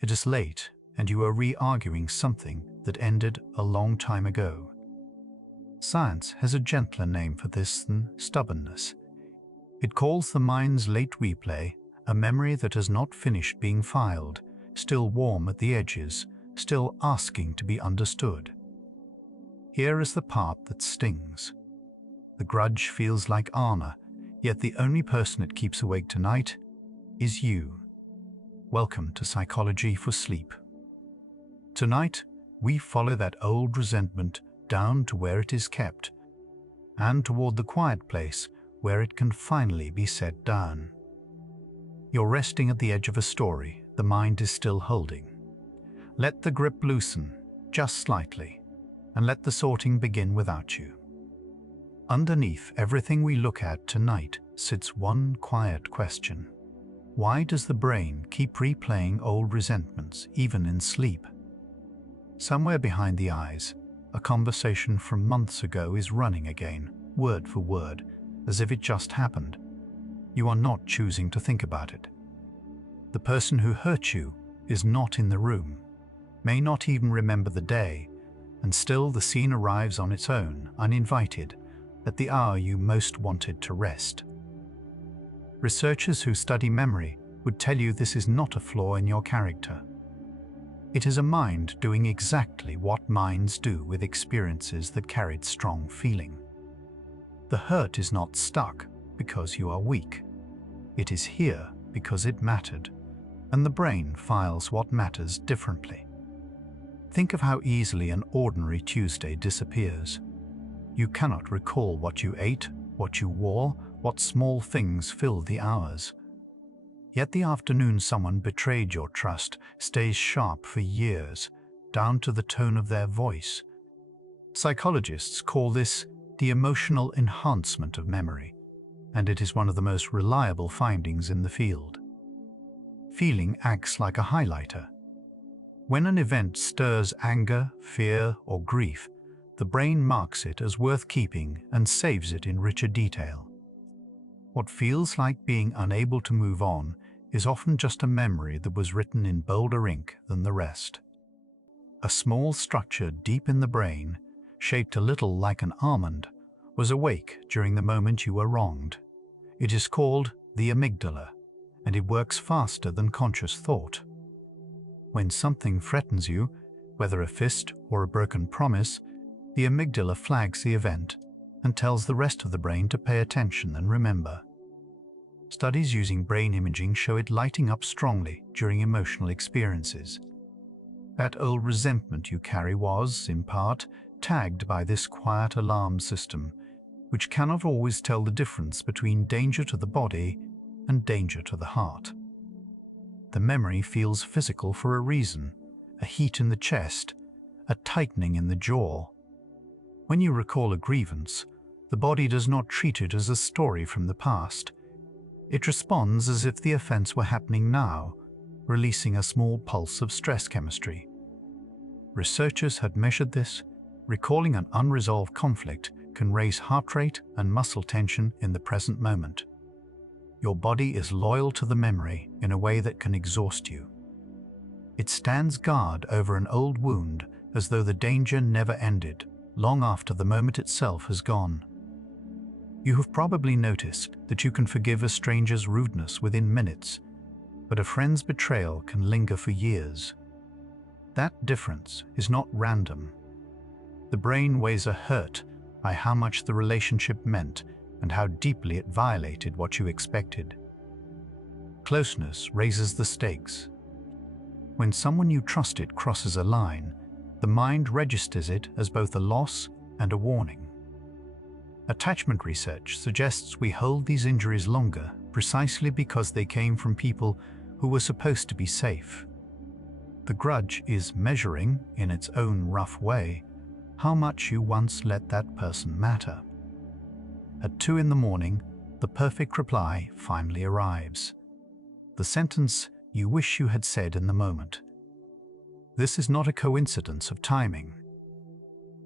It is late, and you are re-arguing something that ended a long time ago. Science has a gentler name for this than stubbornness. It calls the mind's late replay a memory that has not finished being filed, still warm at the edges, still asking to be understood. Here is the part that stings. The grudge feels like armor, yet the only person it keeps awake tonight is you. Welcome to Psychology for Sleep. Tonight, we follow that old resentment down to where it is kept, and toward the quiet place where it can finally be set down. You're resting at the edge of a story the mind is still holding. Let the grip loosen, just slightly, and let the sorting begin without you. Underneath everything we look at tonight sits one quiet question. Why does the brain keep replaying old resentments even in sleep? Somewhere behind the eyes, a conversation from months ago is running again, word for word, as if it just happened. You are not choosing to think about it. The person who hurt you is not in the room, may not even remember the day, and still the scene arrives on its own, uninvited, at the hour you most wanted to rest. Researchers who study memory would tell you this is not a flaw in your character. It is a mind doing exactly what minds do with experiences that carried strong feeling. The hurt is not stuck because you are weak. It is here because it mattered, and the brain files what matters differently. Think of how easily an ordinary Tuesday disappears. You cannot recall what you ate, what you wore, what small things filled the hours. Yet the afternoon someone betrayed your trust stays sharp for years, down to the tone of their voice. Psychologists call this the emotional enhancement of memory, and it is one of the most reliable findings in the field. Feeling acts like a highlighter. When an event stirs anger, fear, or grief, the brain marks it as worth keeping and saves it in richer detail. What feels like being unable to move on is often just a memory that was written in bolder ink than the rest. A small structure deep in the brain, shaped a little like an almond, was awake during the moment you were wronged. It is called the amygdala, and it works faster than conscious thought. When something threatens you, whether a fist or a broken promise, the amygdala flags the event and tells the rest of the brain to pay attention and remember. Studies using brain imaging show it lighting up strongly during emotional experiences. That old resentment you carry was, in part, tagged by this quiet alarm system, which cannot always tell the difference between danger to the body and danger to the heart. The memory feels physical for a reason, a heat in the chest, a tightening in the jaw. When you recall a grievance, the body does not treat it as a story from the past. It responds as if the offense were happening now, releasing a small pulse of stress chemistry. Researchers had measured this. Recalling an unresolved conflict can raise heart rate and muscle tension in the present moment. Your body is loyal to the memory in a way that can exhaust you. It stands guard over an old wound as though the danger never ended, long after the moment itself has gone. You have probably noticed that you can forgive a stranger's rudeness within minutes, but a friend's betrayal can linger for years. That difference is not random. The brain weighs a hurt by how much the relationship meant and how deeply it violated what you expected. Closeness raises the stakes. When someone you trusted crosses a line, the mind registers it as both a loss and a warning. Attachment research suggests we hold these injuries longer precisely because they came from people who were supposed to be safe. The grudge is measuring, in its own rough way, how much you once let that person matter. At 2 in the morning, the perfect reply finally arrives. The sentence you wish you had said in the moment. This is not a coincidence of timing.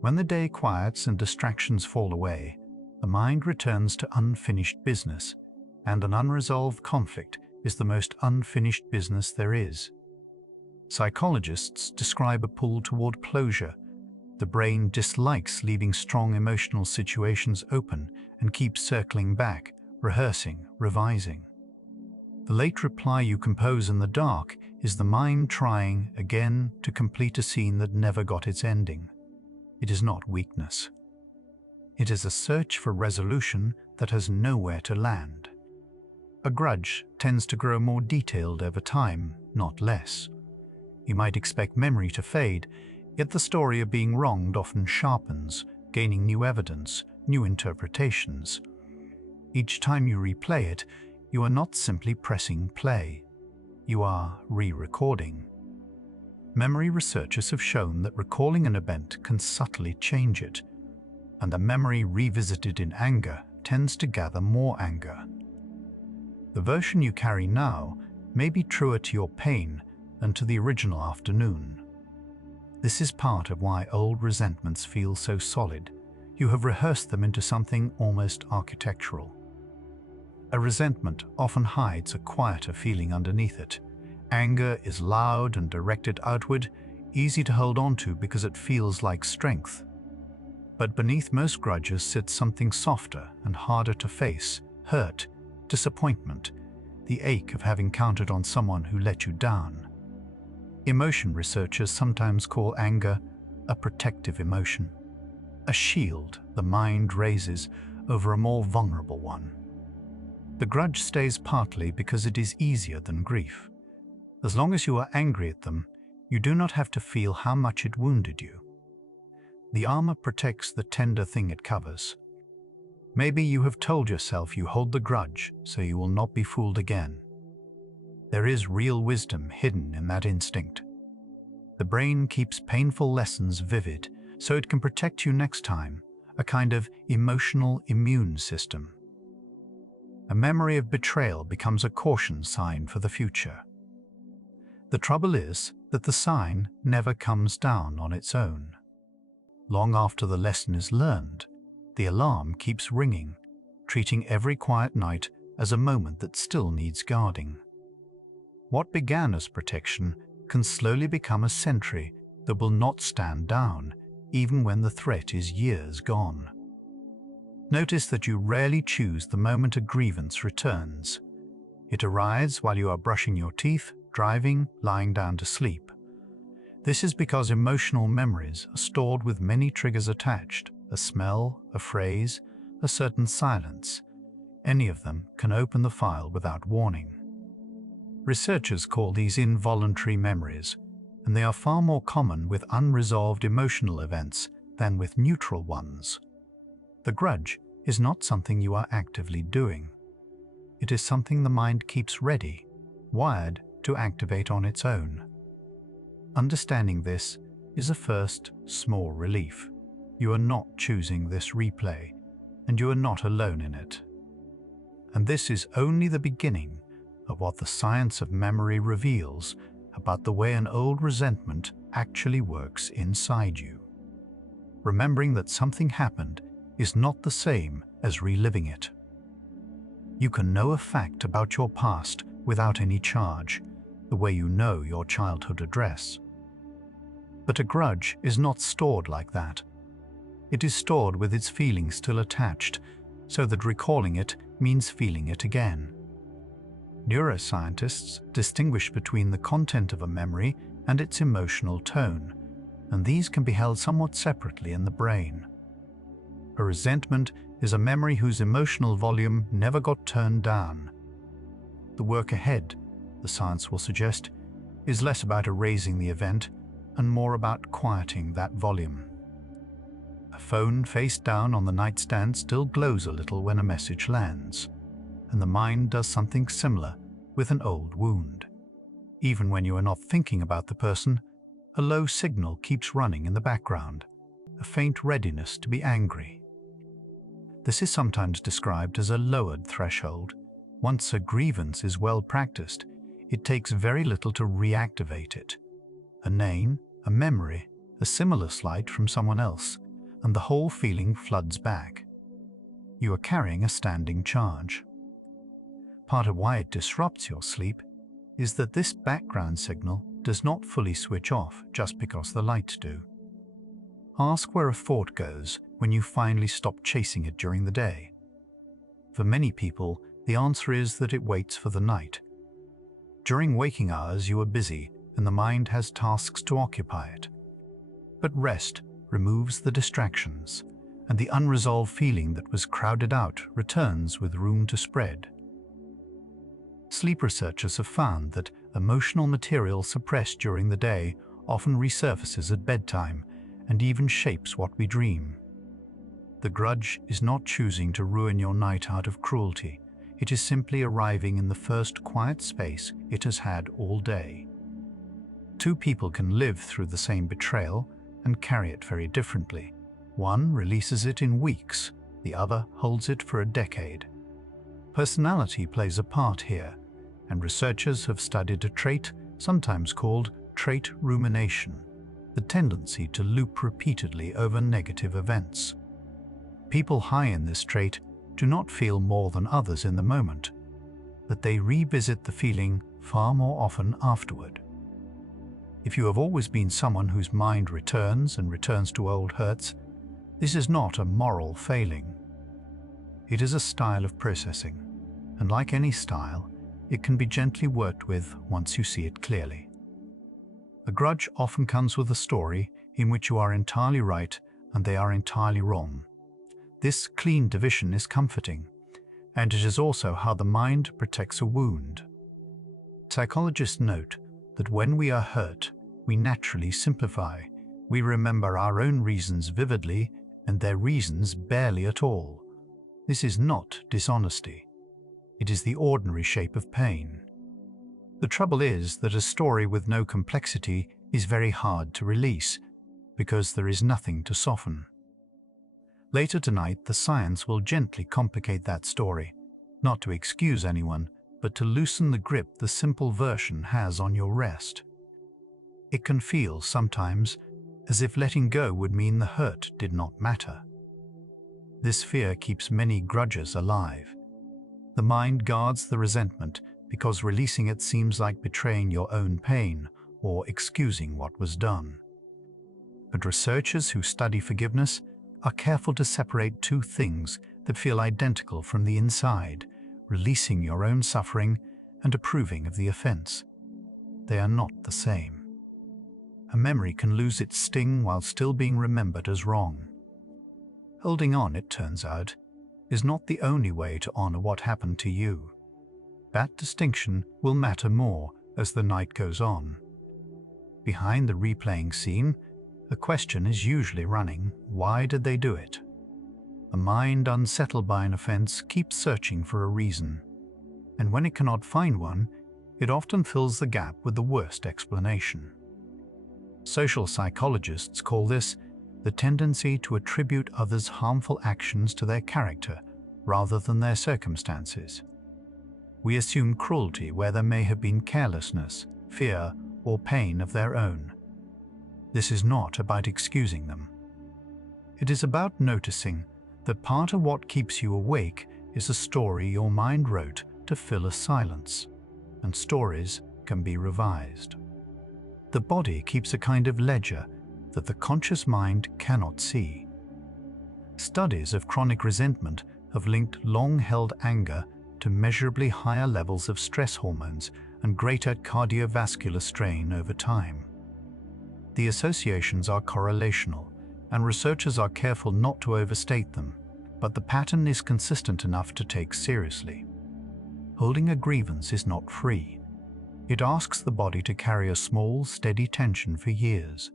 When the day quiets and distractions fall away, the mind returns to unfinished business, and an unresolved conflict is the most unfinished business there is. Psychologists describe a pull toward closure. The brain dislikes leaving strong emotional situations open and keeps circling back, rehearsing, revising. The late reply you compose in the dark is the mind trying again to complete a scene that never got its ending. It is not weakness. It is a search for resolution that has nowhere to land. A grudge tends to grow more detailed over time, not less. You might expect memory to fade, yet the story of being wronged often sharpens, gaining new evidence, new interpretations. Each time you replay it, you are not simply pressing play. You are re-recording. Memory researchers have shown that recalling an event can subtly change it, and a memory revisited in anger tends to gather more anger. The version you carry now may be truer to your pain than to the original afternoon. This is part of why old resentments feel so solid. You have rehearsed them into something almost architectural. A resentment often hides a quieter feeling underneath it. Anger is loud and directed outward, easy to hold on to because it feels like strength. But beneath most grudges sits something softer and harder to face: hurt, disappointment, the ache of having counted on someone who let you down. Emotion researchers sometimes call anger a protective emotion, a shield the mind raises over a more vulnerable one. The grudge stays partly because it is easier than grief. As long as you are angry at them, you do not have to feel how much it wounded you. The armor protects the tender thing it covers. Maybe you have told yourself you hold the grudge so you will not be fooled again. There is real wisdom hidden in that instinct. The brain keeps painful lessons vivid so it can protect you next time, a kind of emotional immune system. A memory of betrayal becomes a caution sign for the future. The trouble is that the sign never comes down on its own. Long after the lesson is learned, the alarm keeps ringing, treating every quiet night as a moment that still needs guarding. What began as protection can slowly become a sentry that will not stand down, even when the threat is years gone. Notice that you rarely choose the moment a grievance returns. It arrives while you are brushing your teeth, driving, lying down to sleep. This is because emotional memories are stored with many triggers attached: a smell, a phrase, a certain silence. Any of them can open the file without warning. Researchers call these involuntary memories, and they are far more common with unresolved emotional events than with neutral ones. The grudge is not something you are actively doing. It is something the mind keeps ready, wired to activate on its own. Understanding this is a first small relief. You are not choosing this replay, and you are not alone in it. And this is only the beginning of what the science of memory reveals about the way an old resentment actually works inside you. Remembering that something happened is not the same as reliving it. You can know a fact about your past without any charge, the way you know your childhood address. But a grudge is not stored like that. It is stored with its feelings still attached, so that recalling it means feeling it again. Neuroscientists distinguish between the content of a memory and its emotional tone, and these can be held somewhat separately in the brain. A resentment is a memory whose emotional volume never got turned down. The work ahead, the science will suggest, is less about erasing the event and more about quieting that volume. A phone face down on the nightstand still glows a little when a message lands, and the mind does something similar with an old wound. Even when you are not thinking about the person, a low signal keeps running in the background, a faint readiness to be angry. This is sometimes described as a lowered threshold. Once a grievance is well practiced, it takes very little to reactivate it. A name, a memory, a similar slight from someone else, and the whole feeling floods back. You are carrying a standing charge. Part of why it disrupts your sleep is that this background signal does not fully switch off just because the lights do. Ask where a thought goes when you finally stop chasing it during the day. For many people, the answer is that it waits for the night. During waking hours, you are busy and the mind has tasks to occupy it. But rest removes the distractions, and the unresolved feeling that was crowded out returns with room to spread. Sleep researchers have found that emotional material suppressed during the day often resurfaces at bedtime and even shapes what we dream. The grudge is not choosing to ruin your night out of cruelty. It is simply arriving in the first quiet space it has had all day. Two people can live through the same betrayal and carry it very differently. One releases it in weeks, the other holds it for a decade. Personality plays a part here, and researchers have studied a trait sometimes called trait rumination, the tendency to loop repeatedly over negative events. People high in this trait do not feel more than others in the moment, but they revisit the feeling far more often afterward. If you have always been someone whose mind returns and returns to old hurts, this is not a moral failing. It is a style of processing, and like any style, it can be gently worked with once you see it clearly. A grudge often comes with a story in which you are entirely right and they are entirely wrong. This clean division is comforting, and it is also how the mind protects a wound. Psychologists note that when we are hurt, we naturally simplify. We remember our own reasons vividly and their reasons barely at all. This is not dishonesty. It is the ordinary shape of pain. The trouble is that a story with no complexity is very hard to release because there is nothing to soften. Later tonight, the science will gently complicate that story, not to excuse anyone, but to loosen the grip the simple version has on your rest. It can feel sometimes as if letting go would mean the hurt did not matter. This fear keeps many grudges alive. The mind guards the resentment because releasing it seems like betraying your own pain or excusing what was done. But researchers who study forgiveness are careful to separate two things that feel identical from the inside: releasing your own suffering and approving of the offense. They are not the same. A memory can lose its sting while still being remembered as wrong. Holding on, it turns out, is not the only way to honor what happened to you. That distinction will matter more as the night goes on. Behind the replaying scene, a question is usually running: why did they do it? A mind unsettled by an offense keeps searching for a reason, and when it cannot find one, it often fills the gap with the worst explanation. Social psychologists call this the tendency to attribute others' harmful actions to their character rather than their circumstances. We assume cruelty where there may have been carelessness, fear, or pain of their own. This is not about excusing them. It is about noticing that part of what keeps you awake is a story your mind wrote to fill a silence, and stories can be revised. The body keeps a kind of ledger that the conscious mind cannot see. Studies of chronic resentment have linked long-held anger to measurably higher levels of stress hormones and greater cardiovascular strain over time. The associations are correlational, and researchers are careful not to overstate them, but the pattern is consistent enough to take seriously. Holding a grievance is not free. It asks the body to carry a small, steady tension for years,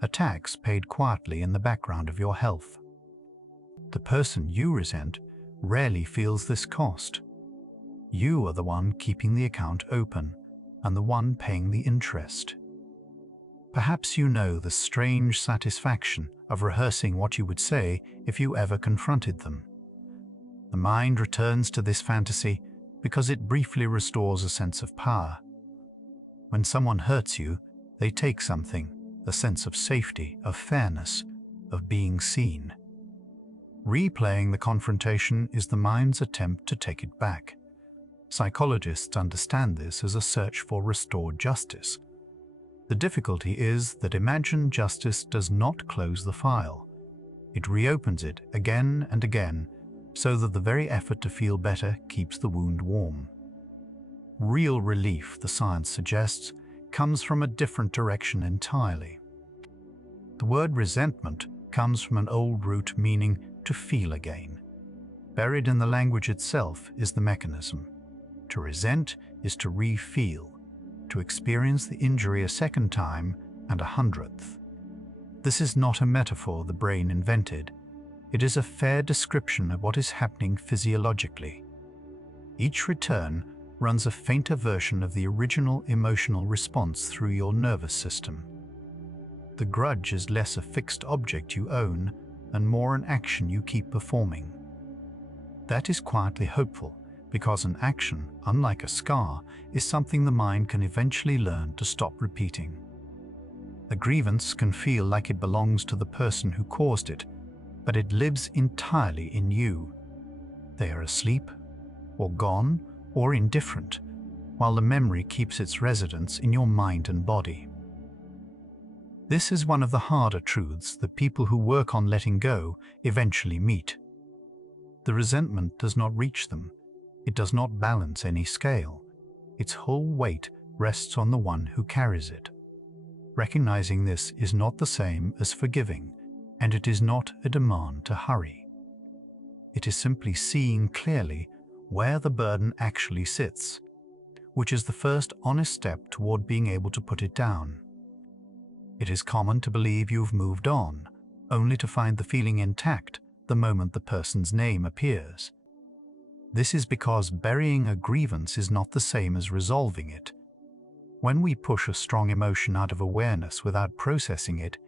a tax paid quietly in the background of your health. The person you resent rarely feels this cost. You are the one keeping the account open and the one paying the interest. Perhaps you know the strange satisfaction of rehearsing what you would say if you ever confronted them. The mind returns to this fantasy because it briefly restores a sense of power. When someone hurts you, they take something, a sense of safety, of fairness, of being seen. Replaying the confrontation is the mind's attempt to take it back. Psychologists understand this as a search for restored justice. The difficulty is that imagined justice does not close the file. It reopens it again and again, so that the very effort to feel better keeps the wound warm. Real relief, the science suggests, comes from a different direction entirely. The word resentment comes from an old root meaning to feel again. Buried in the language itself is the mechanism. To resent is to re-feel, to experience the injury a second time and 100th. This is not a metaphor the brain invented. It is a fair description of what is happening physiologically. Each return runs a fainter version of the original emotional response through your nervous system. The grudge is less a fixed object you own and more an action you keep performing. That is quietly hopeful, because an action, unlike a scar, is something the mind can eventually learn to stop repeating. A grievance can feel like it belongs to the person who caused it, but it lives entirely in you. They are asleep, or gone, or indifferent, while the memory keeps its residence in your mind and body. This is one of the harder truths that people who work on letting go eventually meet. The resentment does not reach them. It does not balance any scale. Its whole weight rests on the one who carries it. Recognizing this is not the same as forgiving, and it is not a demand to hurry. It is simply seeing clearly where the burden actually sits, which is the first honest step toward being able to put it down. It is common to believe you've moved on, only to find the feeling intact the moment the person's name appears. This is because burying a grievance is not the same as resolving it. When we push a strong emotion out of awareness without processing it,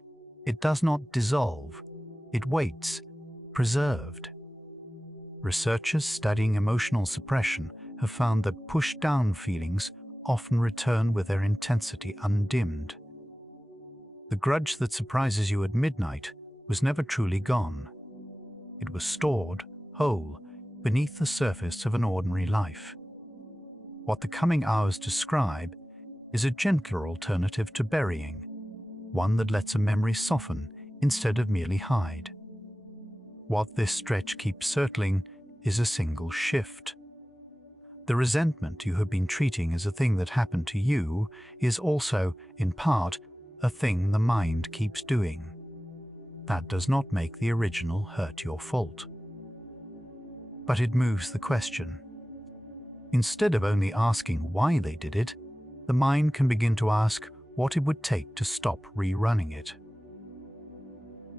it does not dissolve. It waits, preserved. Researchers studying emotional suppression have found that pushed-down feelings often return with their intensity undimmed. The grudge that surprises you at midnight was never truly gone. It was stored, whole, beneath the surface of an ordinary life. What the coming hours describe is a gentler alternative to burying, one that lets a memory soften instead of merely hide. What this stretch keeps circling is a single shift. The resentment you have been treating as a thing that happened to you is also, in part, a thing the mind keeps doing. That does not make the original hurt your fault. But it moves the question. Instead of only asking why they did it, the mind can begin to ask what it would take to stop rerunning it.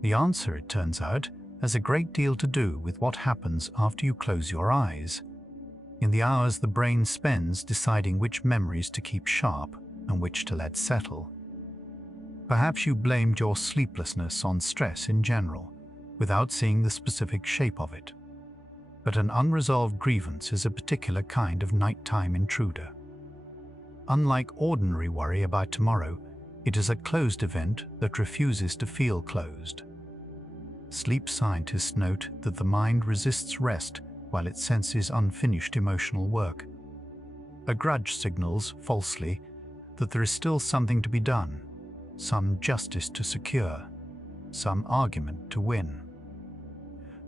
The answer, it turns out, has a great deal to do with what happens after you close your eyes, in the hours the brain spends deciding which memories to keep sharp and which to let settle. Perhaps you blamed your sleeplessness on stress in general, without seeing the specific shape of it. But an unresolved grievance is a particular kind of nighttime intruder. Unlike ordinary worry about tomorrow, it is a closed event that refuses to feel closed. Sleep scientists note that the mind resists rest while it senses unfinished emotional work. A grudge signals, falsely, that there is still something to be done, some justice to secure, some argument to win.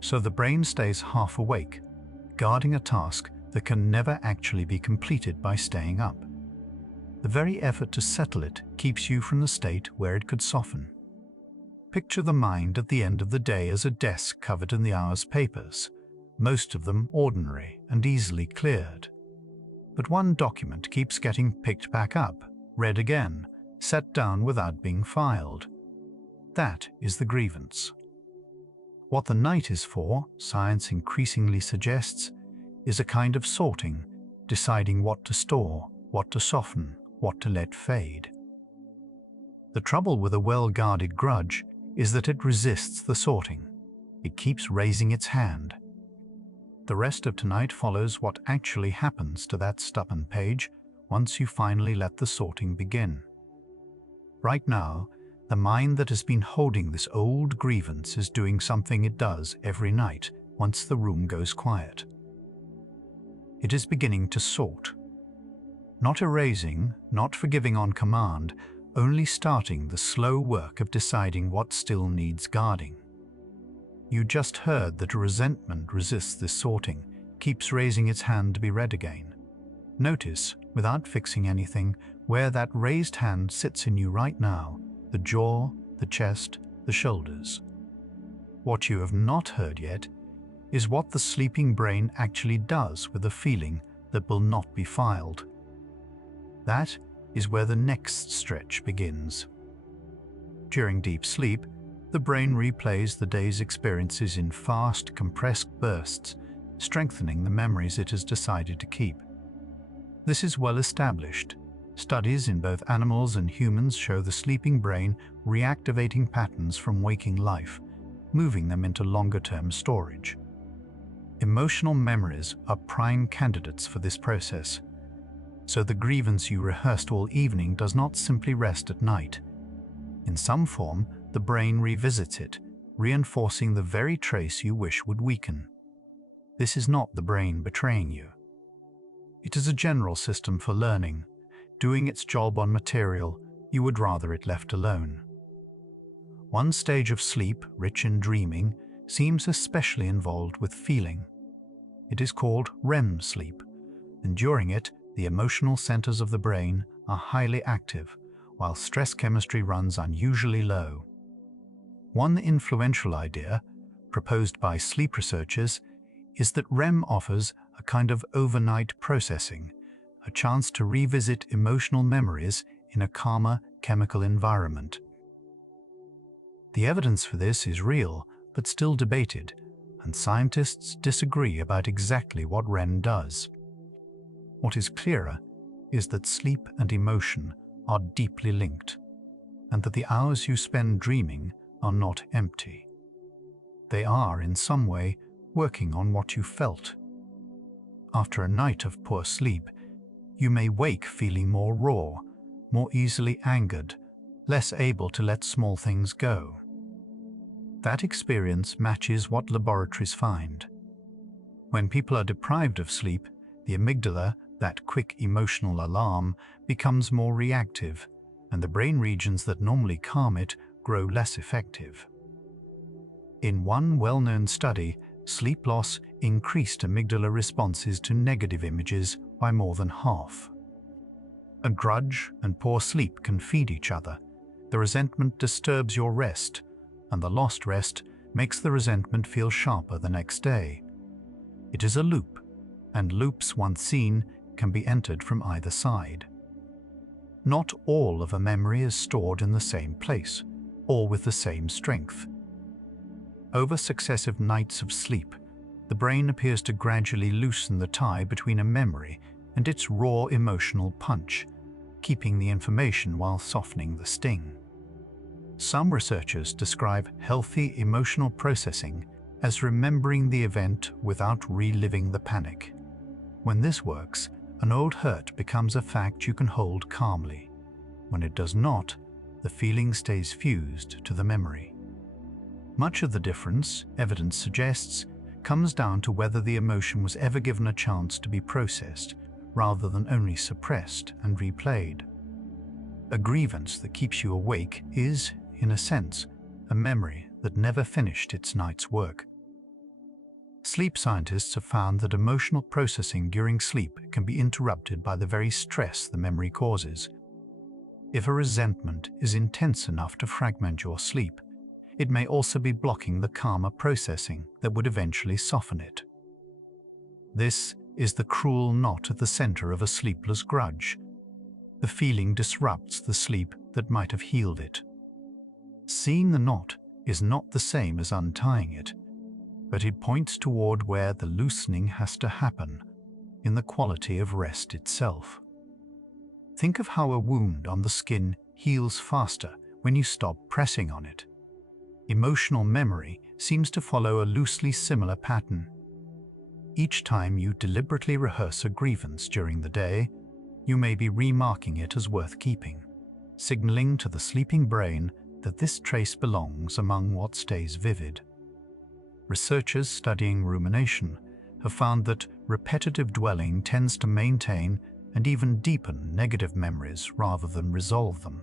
So the brain stays half awake, guarding a task that can never actually be completed by staying up. The very effort to settle it keeps you from the state where it could soften. Picture the mind at the end of the day as a desk covered in the hour's papers, most of them ordinary and easily cleared. But one document keeps getting picked back up, read again, set down without being filed. That is the grievance. What the night is for, science increasingly suggests, is a kind of sorting, deciding what to store, what to soften, what to let fade. The trouble with a well-guarded grudge is that it resists the sorting. It keeps raising its hand. The rest of tonight follows what actually happens to that stubborn page once you finally let the sorting begin. Right now, the mind that has been holding this old grievance is doing something it does every night once the room goes quiet. It is beginning to sort. Not erasing, not forgiving on command, only starting the slow work of deciding what still needs guarding. You just heard that resentment resists this sorting, keeps raising its hand to be read again. Notice, without fixing anything, where that raised hand sits in you right now, the jaw, the chest, the shoulders. What you have not heard yet is what the sleeping brain actually does with a feeling that will not be filed. That is where the next stretch begins. During deep sleep, the brain replays the day's experiences in fast, compressed bursts, strengthening the memories it has decided to keep. This is well established. Studies in both animals and humans show the sleeping brain reactivating patterns from waking life, moving them into longer-term storage. Emotional memories are prime candidates for this process. So the grievance you rehearsed all evening does not simply rest at night. In some form, the brain revisits it, reinforcing the very trace you wish would weaken. This is not the brain betraying you. It is a general system for learning, doing its job on material you would rather it left alone. One stage of sleep, rich in dreaming, seems especially involved with feeling. It is called REM sleep, and during it, the emotional centers of the brain are highly active, while stress chemistry runs unusually low. One influential idea, proposed by sleep researchers, is that REM offers a kind of overnight processing, a chance to revisit emotional memories in a calmer chemical environment. The evidence for this is real, but still debated, and scientists disagree about exactly what REM does. What is clearer is that sleep and emotion are deeply linked, and that the hours you spend dreaming are not empty. They are, in some way, working on what you felt. After a night of poor sleep, you may wake feeling more raw, more easily angered, less able to let small things go. That experience matches what laboratories find. When people are deprived of sleep, the amygdala, that quick emotional alarm, becomes more reactive, and the brain regions that normally calm it grow less effective. In one well-known study, sleep loss increased amygdala responses to negative images by more than half. A grudge and poor sleep can feed each other. The resentment disturbs your rest, and the lost rest makes the resentment feel sharper the next day. It is a loop, and loops once seen can be entered from either side. Not all of a memory is stored in the same place, or with the same strength. Over successive nights of sleep, the brain appears to gradually loosen the tie between a memory and its raw emotional punch, keeping the information while softening the sting. Some researchers describe healthy emotional processing as remembering the event without reliving the panic. When this works, an old hurt becomes a fact you can hold calmly. When it does not, the feeling stays fused to the memory. Much of the difference, evidence suggests, comes down to whether the emotion was ever given a chance to be processed, rather than only suppressed and replayed. A grievance that keeps you awake is, in a sense, a memory that never finished its night's work. Sleep scientists have found that emotional processing during sleep can be interrupted by the very stress the memory causes. If a resentment is intense enough to fragment your sleep, it may also be blocking the calmer processing that would eventually soften it. This is the cruel knot at the center of a sleepless grudge. The feeling disrupts the sleep that might have healed it. Seeing the knot is not the same as untying it, but it points toward where the loosening has to happen, in the quality of rest itself. Think of how a wound on the skin heals faster when you stop pressing on it. Emotional memory seems to follow a loosely similar pattern. Each time you deliberately rehearse a grievance during the day, you may be remarking it as worth keeping, signaling to the sleeping brain that this trace belongs among what stays vivid. Researchers studying rumination have found that repetitive dwelling tends to maintain and even deepen negative memories rather than resolve them.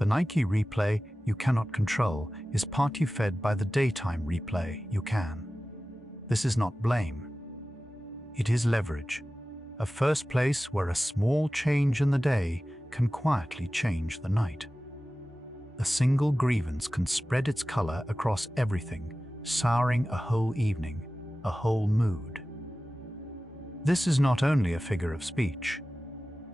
The Nike replay you cannot control is partly fed by the daytime replay you can. This is not blame. It is leverage, a first place where a small change in the day can quietly change the night. A single grievance can spread its color across everything, souring a whole evening, a whole mood. This is not only a figure of speech.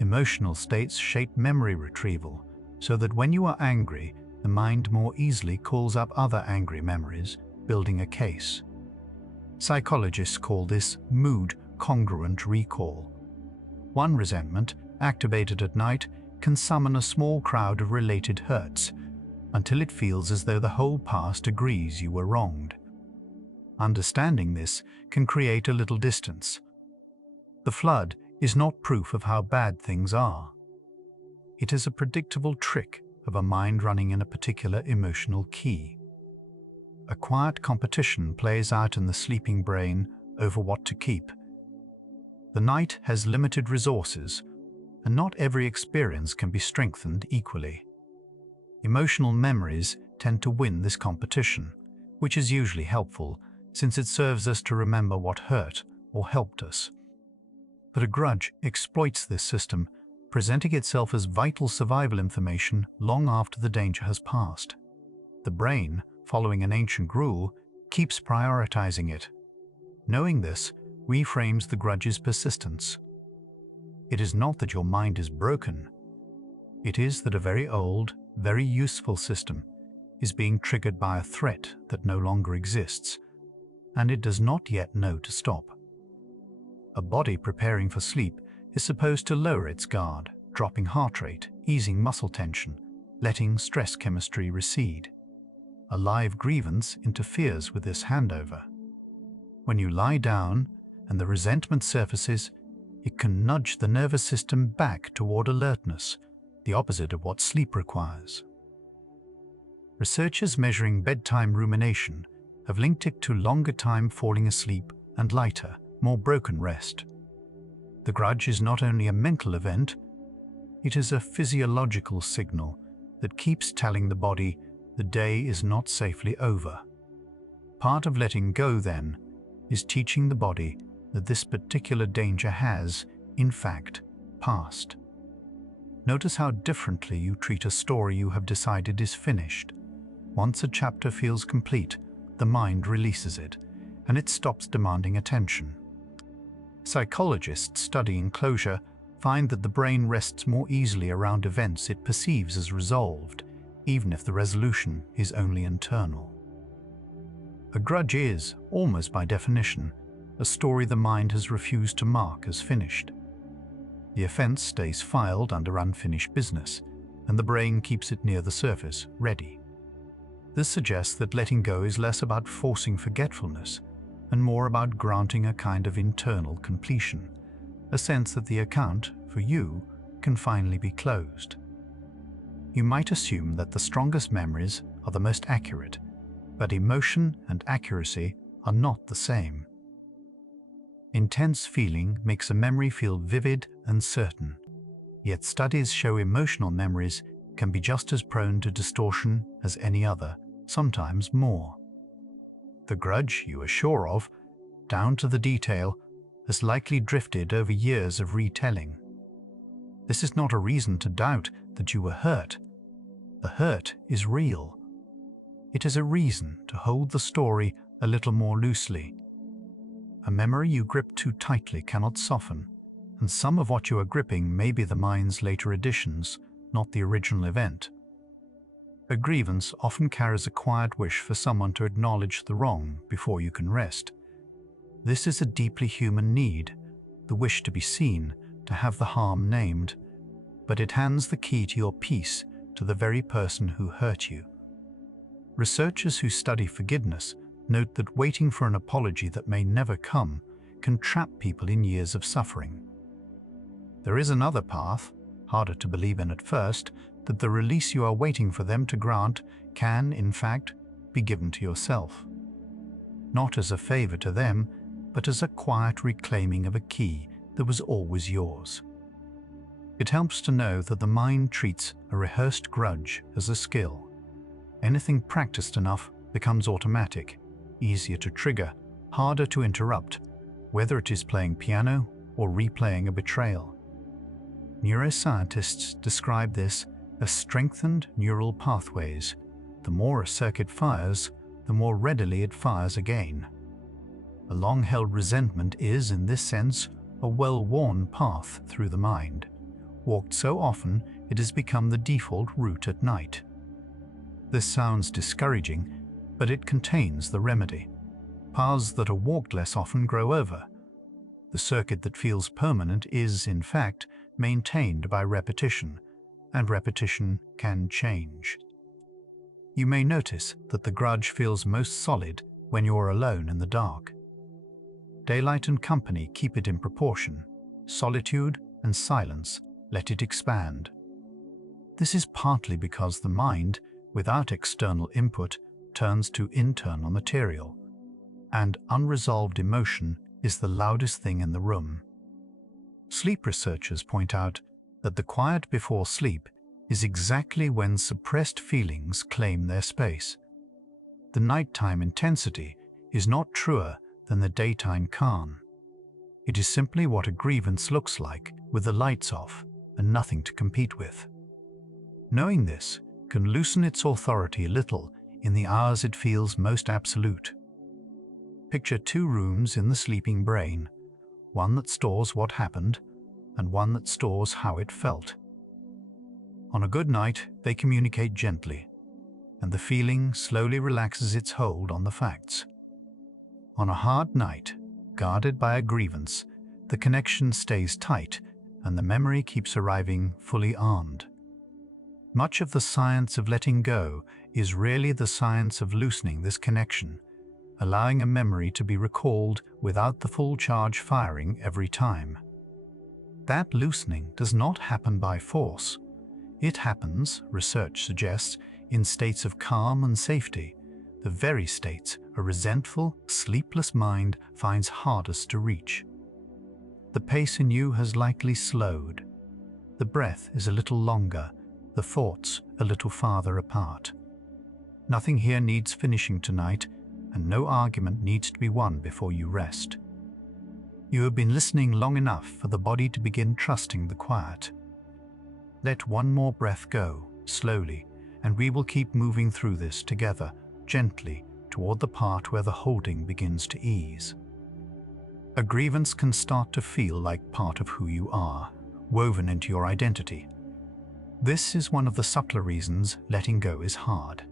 Emotional states shape memory retrieval, so that when you are angry, the mind more easily calls up other angry memories, building a case. Psychologists call this mood-congruent recall. One resentment, activated at night, can summon a small crowd of related hurts, until it feels as though the whole past agrees you were wronged. Understanding this can create a little distance. The flood is not proof of how bad things are. It is a predictable trick of a mind running in a particular emotional key. A quiet competition plays out in the sleeping brain over what to keep. The night has limited resources, and not every experience can be strengthened equally. Emotional memories tend to win this competition, which is usually helpful since it serves us to remember what hurt or helped us. But a grudge exploits this system, presenting itself as vital survival information long after the danger has passed. The brain, following an ancient rule, keeps prioritizing it. Knowing this reframes the grudge's persistence. It is not that your mind is broken. It is that a very old, very useful system is being triggered by a threat that no longer exists, and it does not yet know to stop. A body preparing for sleep is supposed to lower its guard, dropping heart rate, easing muscle tension, letting stress chemistry recede. A live grievance interferes with this handover. When you lie down and the resentment surfaces, it can nudge the nervous system back toward alertness, the opposite of what sleep requires. Researchers measuring bedtime rumination have linked it to longer time falling asleep and lighter, more broken rest. The grudge is not only a mental event, it is a physiological signal that keeps telling the body the day is not safely over. Part of letting go, then, is teaching the body that this particular danger has, in fact, passed. Notice how differently you treat a story you have decided is finished. Once a chapter feels complete, the mind releases it, and it stops demanding attention. Psychologists studying closure find that the brain rests more easily around events it perceives as resolved, even if the resolution is only internal. A grudge is, almost by definition, a story the mind has refused to mark as finished. The offense stays filed under unfinished business, and the brain keeps it near the surface, ready. This suggests that letting go is less about forcing forgetfulness and more about granting a kind of internal completion, a sense that the account, for you, can finally be closed. You might assume that the strongest memories are the most accurate, but emotion and accuracy are not the same. Intense feeling makes a memory feel vivid and certain, yet studies show emotional memories can be just as prone to distortion as any other, sometimes more. The grudge you are sure of, down to the detail, has likely drifted over years of retelling. This is not a reason to doubt that you were hurt. The hurt is real. It is a reason to hold the story a little more loosely. A memory you grip too tightly cannot soften, and some of what you are gripping may be the mind's later additions, not the original event. A grievance often carries a quiet wish for someone to acknowledge the wrong before you can rest. This is a deeply human need, the wish to be seen, to have the harm named, but it hands the key to your peace to the very person who hurt you. Researchers who study forgiveness note that waiting for an apology that may never come can trap people in years of suffering. There is another path, harder to believe in at first, that the release you are waiting for them to grant can, in fact, be given to yourself. Not as a favor to them, but as a quiet reclaiming of a key that was always yours. It helps to know that the mind treats a rehearsed grudge as a skill. Anything practiced enough becomes automatic, easier to trigger, harder to interrupt, whether it is playing piano or replaying a betrayal. Neuroscientists describe this as strengthened neural pathways. The more a circuit fires, the more readily it fires again. A long-held resentment is, in this sense, a well-worn path through the mind, walked so often it has become the default route at night. This sounds discouraging, but it contains the remedy. Paths that are walked less often grow over. The circuit that feels permanent is, in fact, maintained by repetition, and repetition can change. You may notice that the grudge feels most solid when you're alone in the dark. Daylight and company keep it in proportion. Solitude and silence let it expand. This is partly because the mind, without external input, turns to internal material, and unresolved emotion is the loudest thing in the room. Sleep researchers point out that the quiet before sleep is exactly when suppressed feelings claim their space. The nighttime intensity is not truer than the daytime calm. It is simply what a grievance looks like with the lights off and nothing to compete with. Knowing this can loosen its authority a little in the hours it feels most absolute. Picture two rooms in the sleeping brain, one that stores what happened and one that stores how it felt. On a good night, they communicate gently, and the feeling slowly relaxes its hold on the facts. On a hard night, guarded by a grievance, the connection stays tight and the memory keeps arriving fully armed. Much of the science of letting go is really the science of loosening this connection, allowing a memory to be recalled without the full charge firing every time. That loosening does not happen by force. It happens, research suggests, in states of calm and safety, the very states a resentful, sleepless mind finds hardest to reach. The pace in you has likely slowed. The breath is a little longer, the thoughts a little farther apart. Nothing here needs finishing tonight, and no argument needs to be won before you rest. You have been listening long enough for the body to begin trusting the quiet. Let one more breath go, slowly, and we will keep moving through this together, gently, toward the part where the holding begins to ease. A grievance can start to feel like part of who you are, woven into your identity. This is one of the subtler reasons letting go is hard.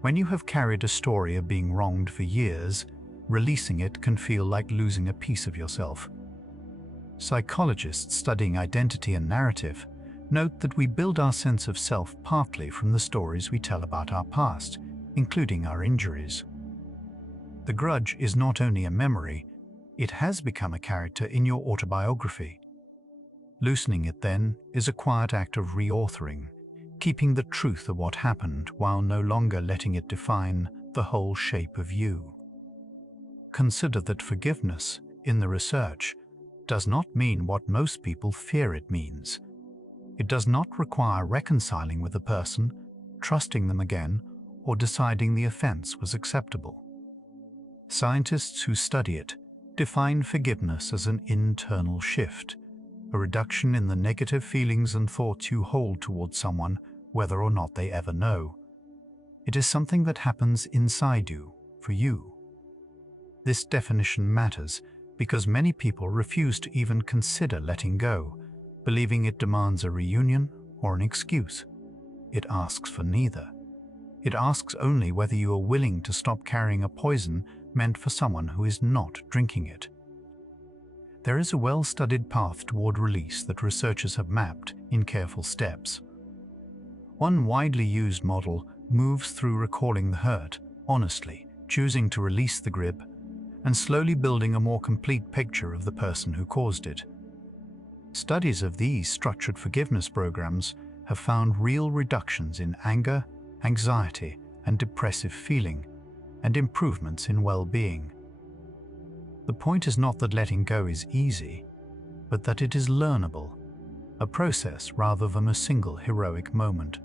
When you have carried a story of being wronged for years, releasing it can feel like losing a piece of yourself. Psychologists studying identity and narrative note that we build our sense of self partly from the stories we tell about our past, including our injuries. The grudge is not only a memory, it has become a character in your autobiography. Loosening it, then, is a quiet act of reauthoring, keeping the truth of what happened while no longer letting it define the whole shape of you. Consider that forgiveness, in the research, does not mean what most people fear it means. It does not require reconciling with a person, trusting them again, or deciding the offense was acceptable. Scientists who study it define forgiveness as an internal shift, a reduction in the negative feelings and thoughts you hold towards someone, whether or not they ever know. It is something that happens inside you, for you. This definition matters because many people refuse to even consider letting go, believing it demands a reunion or an excuse. It asks for neither. It asks only whether you are willing to stop carrying a poison meant for someone who is not drinking it. There is a well-studied path toward release that researchers have mapped in careful steps. One widely used model moves through recalling the hurt, honestly, choosing to release the grip, and slowly building a more complete picture of the person who caused it. Studies of these structured forgiveness programs have found real reductions in anger, anxiety, and depressive feeling, and improvements in well-being. The point is not that letting go is easy, but that it is learnable. a process rather than a single heroic moment.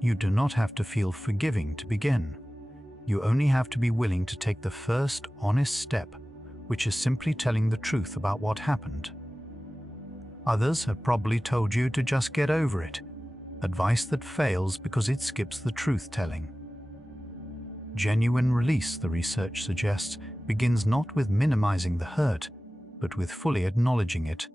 You do not have to feel forgiving to begin. You only have to be willing to take the first honest step, which is simply telling the truth about what happened. Others have probably told you to just get over it, advice that fails because it skips the truth-telling. Genuine release, the research suggests, begins not with minimizing the hurt, but with fully acknowledging it.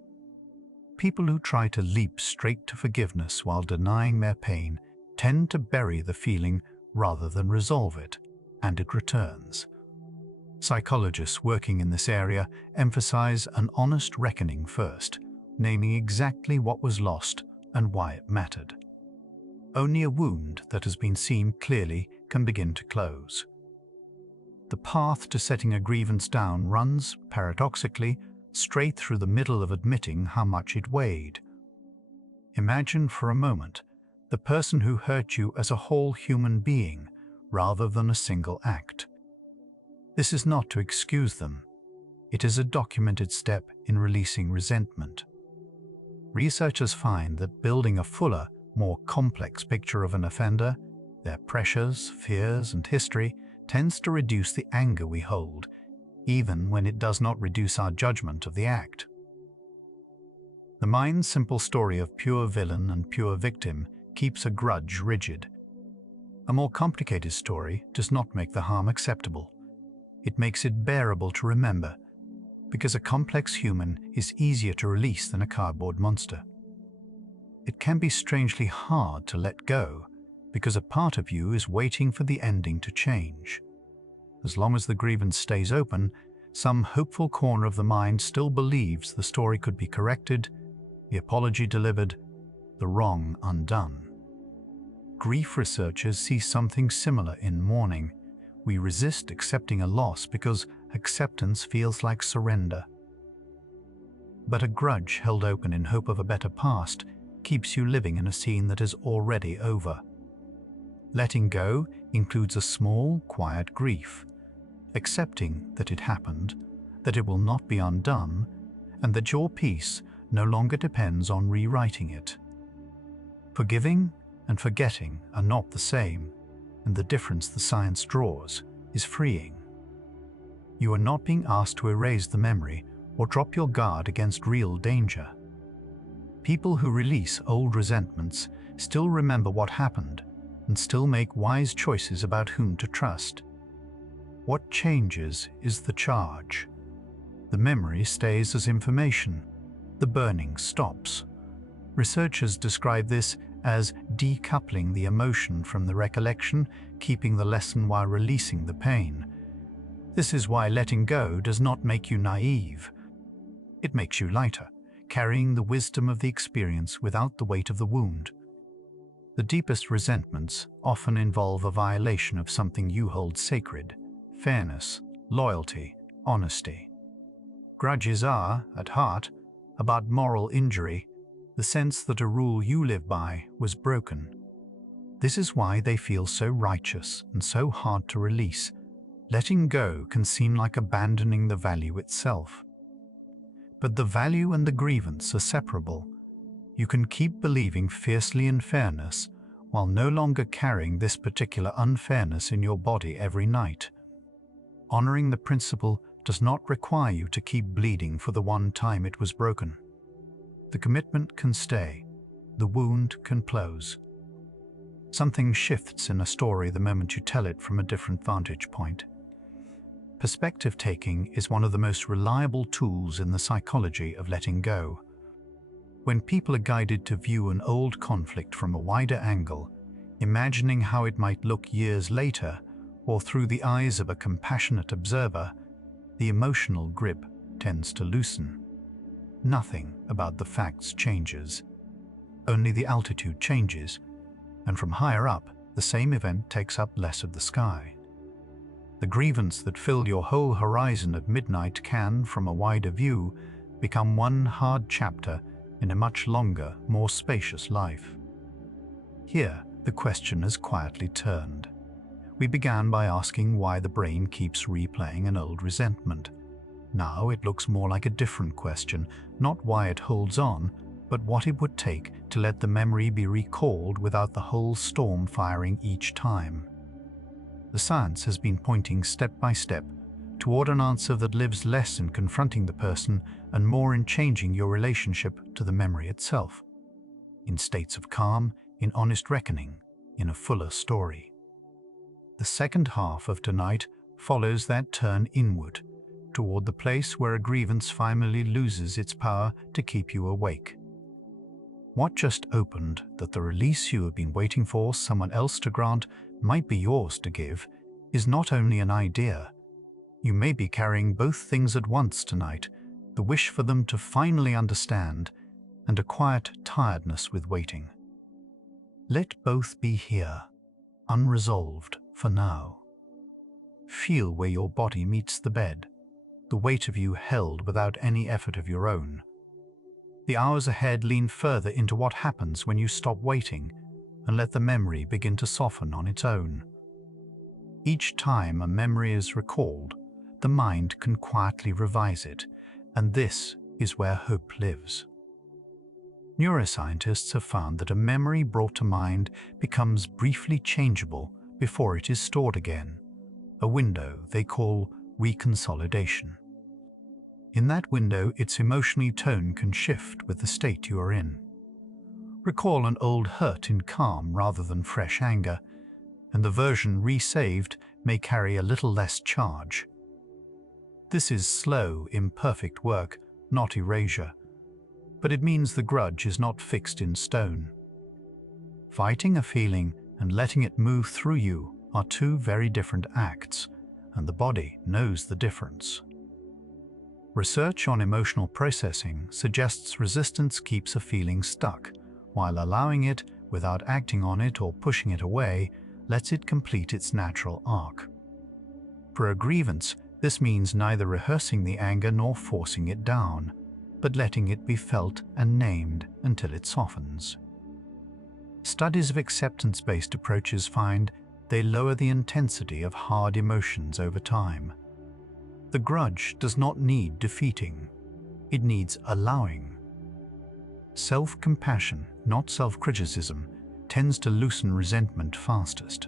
People who try to leap straight to forgiveness while denying their pain tend to bury the feeling rather than resolve it, and it returns. Psychologists working in this area emphasize an honest reckoning first, naming exactly what was lost and why it mattered. Only a wound that has been seen clearly can begin to close. The path to setting a grievance down runs, paradoxically, straight through the middle of admitting how much it weighed. Imagine for a moment the person who hurt you as a whole human being rather than a single act. This is not to excuse them. It is a documented step in releasing resentment. Researchers find that building a fuller, more complex picture of an offender, their pressures, fears, and history tends to reduce the anger we hold, even when it does not reduce our judgment of the act. The mind's simple story of pure villain and pure victim keeps a grudge rigid. A more complicated story does not make the harm acceptable. It makes it bearable to remember, because a complex human is easier to release than a cardboard monster. It can be strangely hard to let go, because a part of you is waiting for the ending to change. As long as the grievance stays open, some hopeful corner of the mind still believes the story could be corrected, the apology delivered, the wrong undone. Grief researchers see something similar in mourning. We resist accepting a loss because acceptance feels like surrender. But a grudge held open in hope of a better past keeps you living in a scene that is already over. Letting go includes a small, quiet grief, accepting that it happened, that it will not be undone, and that your peace no longer depends on rewriting it. Forgiving and forgetting are not the same, and the difference the science draws is freeing. You are not being asked to erase the memory or drop your guard against real danger. People who release old resentments still remember what happened and still make wise choices about whom to trust. What changes is the charge. The memory stays as information. The burning stops. Researchers describe this as decoupling the emotion from the recollection, keeping the lesson while releasing the pain. This is why letting go does not make you naive. It makes you lighter, carrying the wisdom of the experience without the weight of the wound. The deepest resentments often involve a violation of something you hold sacred: fairness, loyalty, honesty. Grudges are, at heart, about moral injury, the sense that a rule you live by was broken. This is why they feel so righteous and so hard to release. Letting go can seem like abandoning the value itself. But the value and the grievance are separable. You can keep believing fiercely in fairness while no longer carrying this particular unfairness in your body every night. Honoring the principle does not require you to keep bleeding for the one time it was broken. The commitment can stay. The wound can close. Something shifts in a story the moment you tell it from a different vantage point. Perspective taking is one of the most reliable tools in the psychology of letting go. When people are guided to view an old conflict from a wider angle, imagining how it might look years later, or through the eyes of a compassionate observer, the emotional grip tends to loosen. Nothing about the facts changes. Only the altitude changes, and from higher up, the same event takes up less of the sky. The grievance that filled your whole horizon at midnight can, from a wider view, become one hard chapter in a much longer, more spacious life. Here, the question has quietly turned. We began by asking why the brain keeps replaying an old resentment. Now it looks more like a different question, not why it holds on, but what it would take to let the memory be recalled without the whole storm firing each time. The science has been pointing step by step toward an answer that lives less in confronting the person and more in changing your relationship to the memory itself, in states of calm, in honest reckoning, in a fuller story. The second half of tonight follows that turn inward, toward the place where a grievance finally loses its power to keep you awake. What just opened that the release you have been waiting for someone else to grant might be yours to give is not only an idea. You may be carrying both things at once tonight, the wish for them to finally understand and a quiet tiredness with waiting. Let both be here, unresolved for now. Feel where your body meets the bed, the weight of you held without any effort of your own. The hours ahead lean further into what happens when you stop waiting and let the memory begin to soften on its own. Each time a memory is recalled, the mind can quietly revise it, and this is where hope lives. Neuroscientists have found that a memory brought to mind becomes briefly changeable before it is stored again, a window they call reconsolidation. In that window, its emotional tone can shift with the state you are in. Recall an old hurt in calm rather than fresh anger, and the version resaved may carry a little less charge. This is slow, imperfect work, not erasure, but it means the grudge is not fixed in stone. Fighting a feeling and letting it move through you are two very different acts, and the body knows the difference. Research on emotional processing suggests resistance keeps a feeling stuck, while allowing it, without acting on it or pushing it away, lets it complete its natural arc. For a grievance, this means neither rehearsing the anger nor forcing it down, but letting it be felt and named until it softens. Studies of acceptance-based approaches find they lower the intensity of hard emotions over time. The grudge does not need defeating, it needs allowing. Self-compassion, not self-criticism, tends to loosen resentment fastest.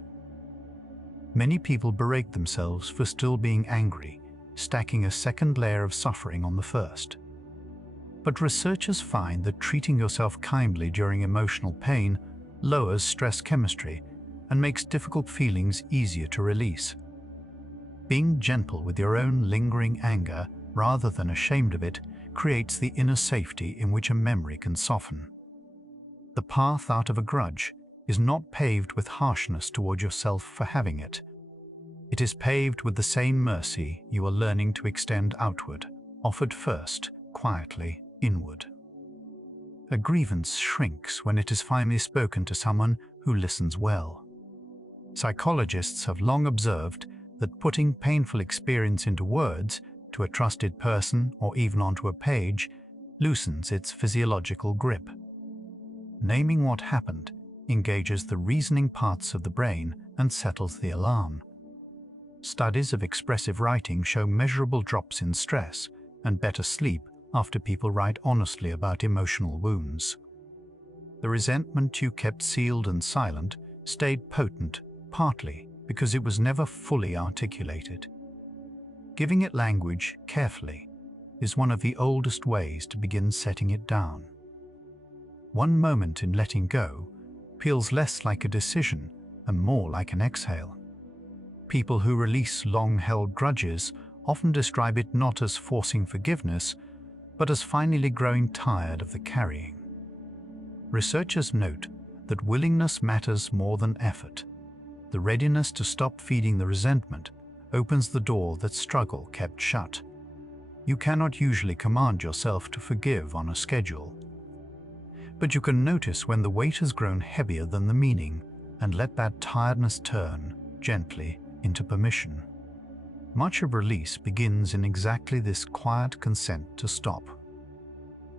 Many people berate themselves for still being angry, stacking a second layer of suffering on the first. But researchers find that treating yourself kindly during emotional pain lowers stress chemistry and makes difficult feelings easier to release. Being gentle with your own lingering anger, rather than ashamed of it, creates the inner safety in which a memory can soften. The path out of a grudge is not paved with harshness toward yourself for having it. It is paved with the same mercy you are learning to extend outward, offered first, quietly, inward. A grievance shrinks when it is finally spoken to someone who listens well. Psychologists have long observed that putting painful experience into words, to a trusted person or even onto a page, loosens its physiological grip. Naming what happened engages the reasoning parts of the brain and settles the alarm. Studies of expressive writing show measurable drops in stress and better sleep after people write honestly about emotional wounds. The resentment you kept sealed and silent stayed potent, partly because it was never fully articulated. Giving it language carefully is one of the oldest ways to begin setting it down. One moment in letting go feels less like a decision and more like an exhale. People who release long-held grudges often describe it not as forcing forgiveness, but as finally growing tired of the carrying. Researchers note that willingness matters more than effort. The readiness to stop feeding the resentment opens the door that struggle kept shut. You cannot usually command yourself to forgive on a schedule. But you can notice when the weight has grown heavier than the meaning and let that tiredness turn, gently, into permission. Much of release begins in exactly this quiet consent to stop.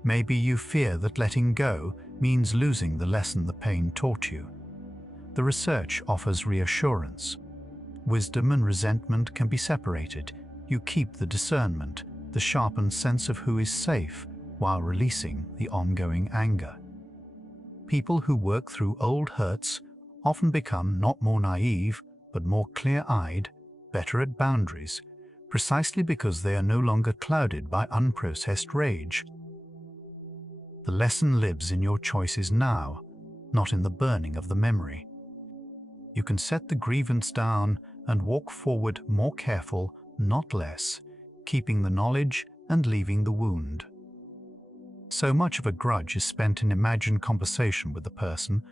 Maybe you fear that letting go means losing the lesson the pain taught you. The research offers reassurance. Wisdom and resentment can be separated. You keep the discernment, the sharpened sense of who is safe, while releasing the ongoing anger. People who work through old hurts often become not more naive, but more clear-eyed, better at boundaries, precisely because they are no longer clouded by unprocessed rage. The lesson lives in your choices now, not in the burning of the memory. You can set the grievance down and walk forward more careful, not less, keeping the knowledge and leaving the wound. So much of a grudge is spent in imagined conversation with the person,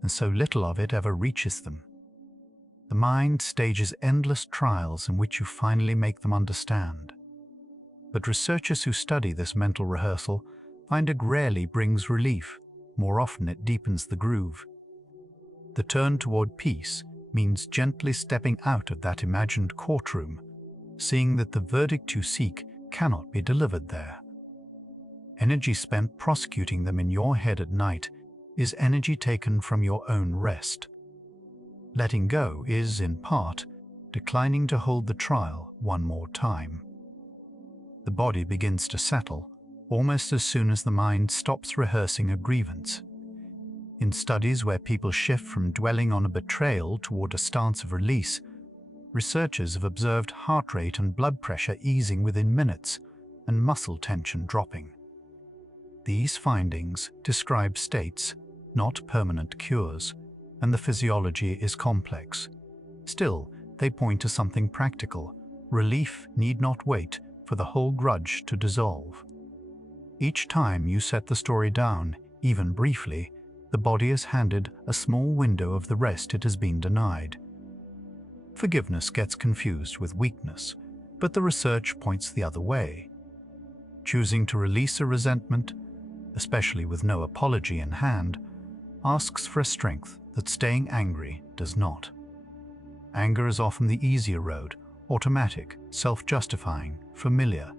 and so little of it ever reaches them. The mind stages endless trials in which you finally make them understand. But researchers who study this mental rehearsal find it rarely brings relief. More often it deepens the groove. The turn toward peace means gently stepping out of that imagined courtroom, seeing that the verdict you seek cannot be delivered there. Energy spent prosecuting them in your head at night is energy taken from your own rest. Letting go is, in part, declining to hold the trial one more time. The body begins to settle almost as soon as the mind stops rehearsing a grievance. In studies where people shift from dwelling on a betrayal toward a stance of release, researchers have observed heart rate and blood pressure easing within minutes and muscle tension dropping. These findings describe states, not permanent cures, and the physiology is complex. Still, they point to something practical. Relief need not wait for the whole grudge to dissolve. Each time you set the story down, even briefly, the body is handed a small window of the rest it has been denied. Forgiveness gets confused with weakness, but the research points the other way. Choosing to release a resentment, especially with no apology in hand, asks for a strength that staying angry does not. Anger is often the easier road, automatic, self-justifying, familiar.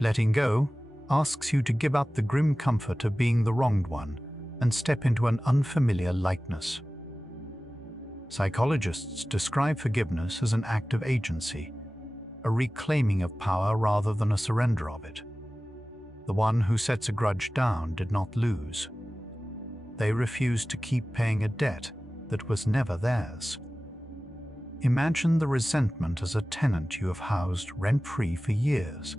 Letting go asks you to give up the grim comfort of being the wronged one and step into an unfamiliar lightness. Psychologists describe forgiveness as an act of agency, a reclaiming of power rather than a surrender of it. The one who sets a grudge down did not lose. They refused to keep paying a debt that was never theirs. Imagine the resentment as a tenant you have housed rent-free for years.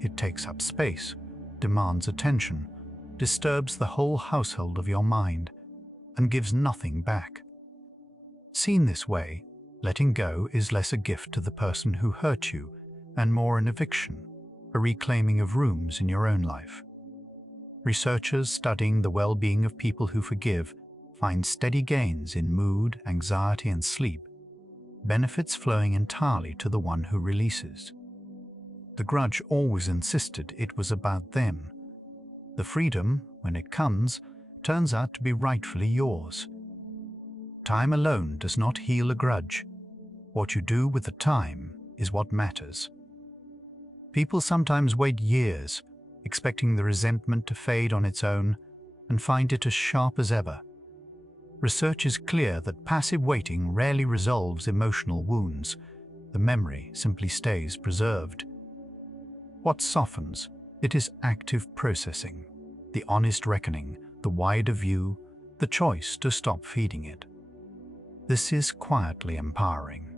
It takes up space, demands attention, disturbs the whole household of your mind, and gives nothing back. Seen this way, letting go is less a gift to the person who hurt you and more an eviction, a reclaiming of rooms in your own life. Researchers studying the well-being of people who forgive find steady gains in mood, anxiety, and sleep, benefits flowing entirely to the one who releases. The grudge always insisted it was about them. The freedom, when it comes, turns out to be rightfully yours. Time alone does not heal a grudge. What you do with the time is what matters. People sometimes wait years, expecting the resentment to fade on its own, and find it as sharp as ever. Research is clear that passive waiting rarely resolves emotional wounds. The memory simply stays preserved. What softens it is active processing, the honest reckoning, the wider view, the choice to stop feeding it. This is quietly empowering.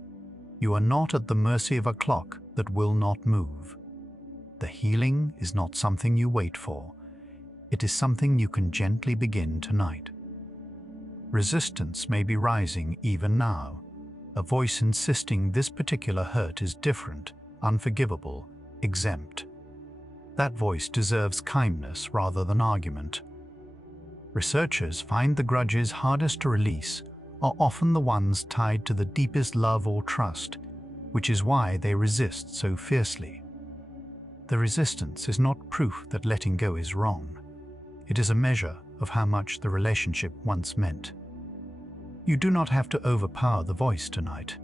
You are not at the mercy of a clock that will not move. The healing is not something you wait for. It is something you can gently begin tonight. Resistance may be rising even now, a voice insisting this particular hurt is different, unforgivable, exempt. That voice deserves kindness rather than argument. Researchers find the grudges hardest to release are often the ones tied to the deepest love or trust, which is why they resist so fiercely. The resistance is not proof that letting go is wrong. It is a measure of how much the relationship once meant. You do not have to overpower the voice tonight.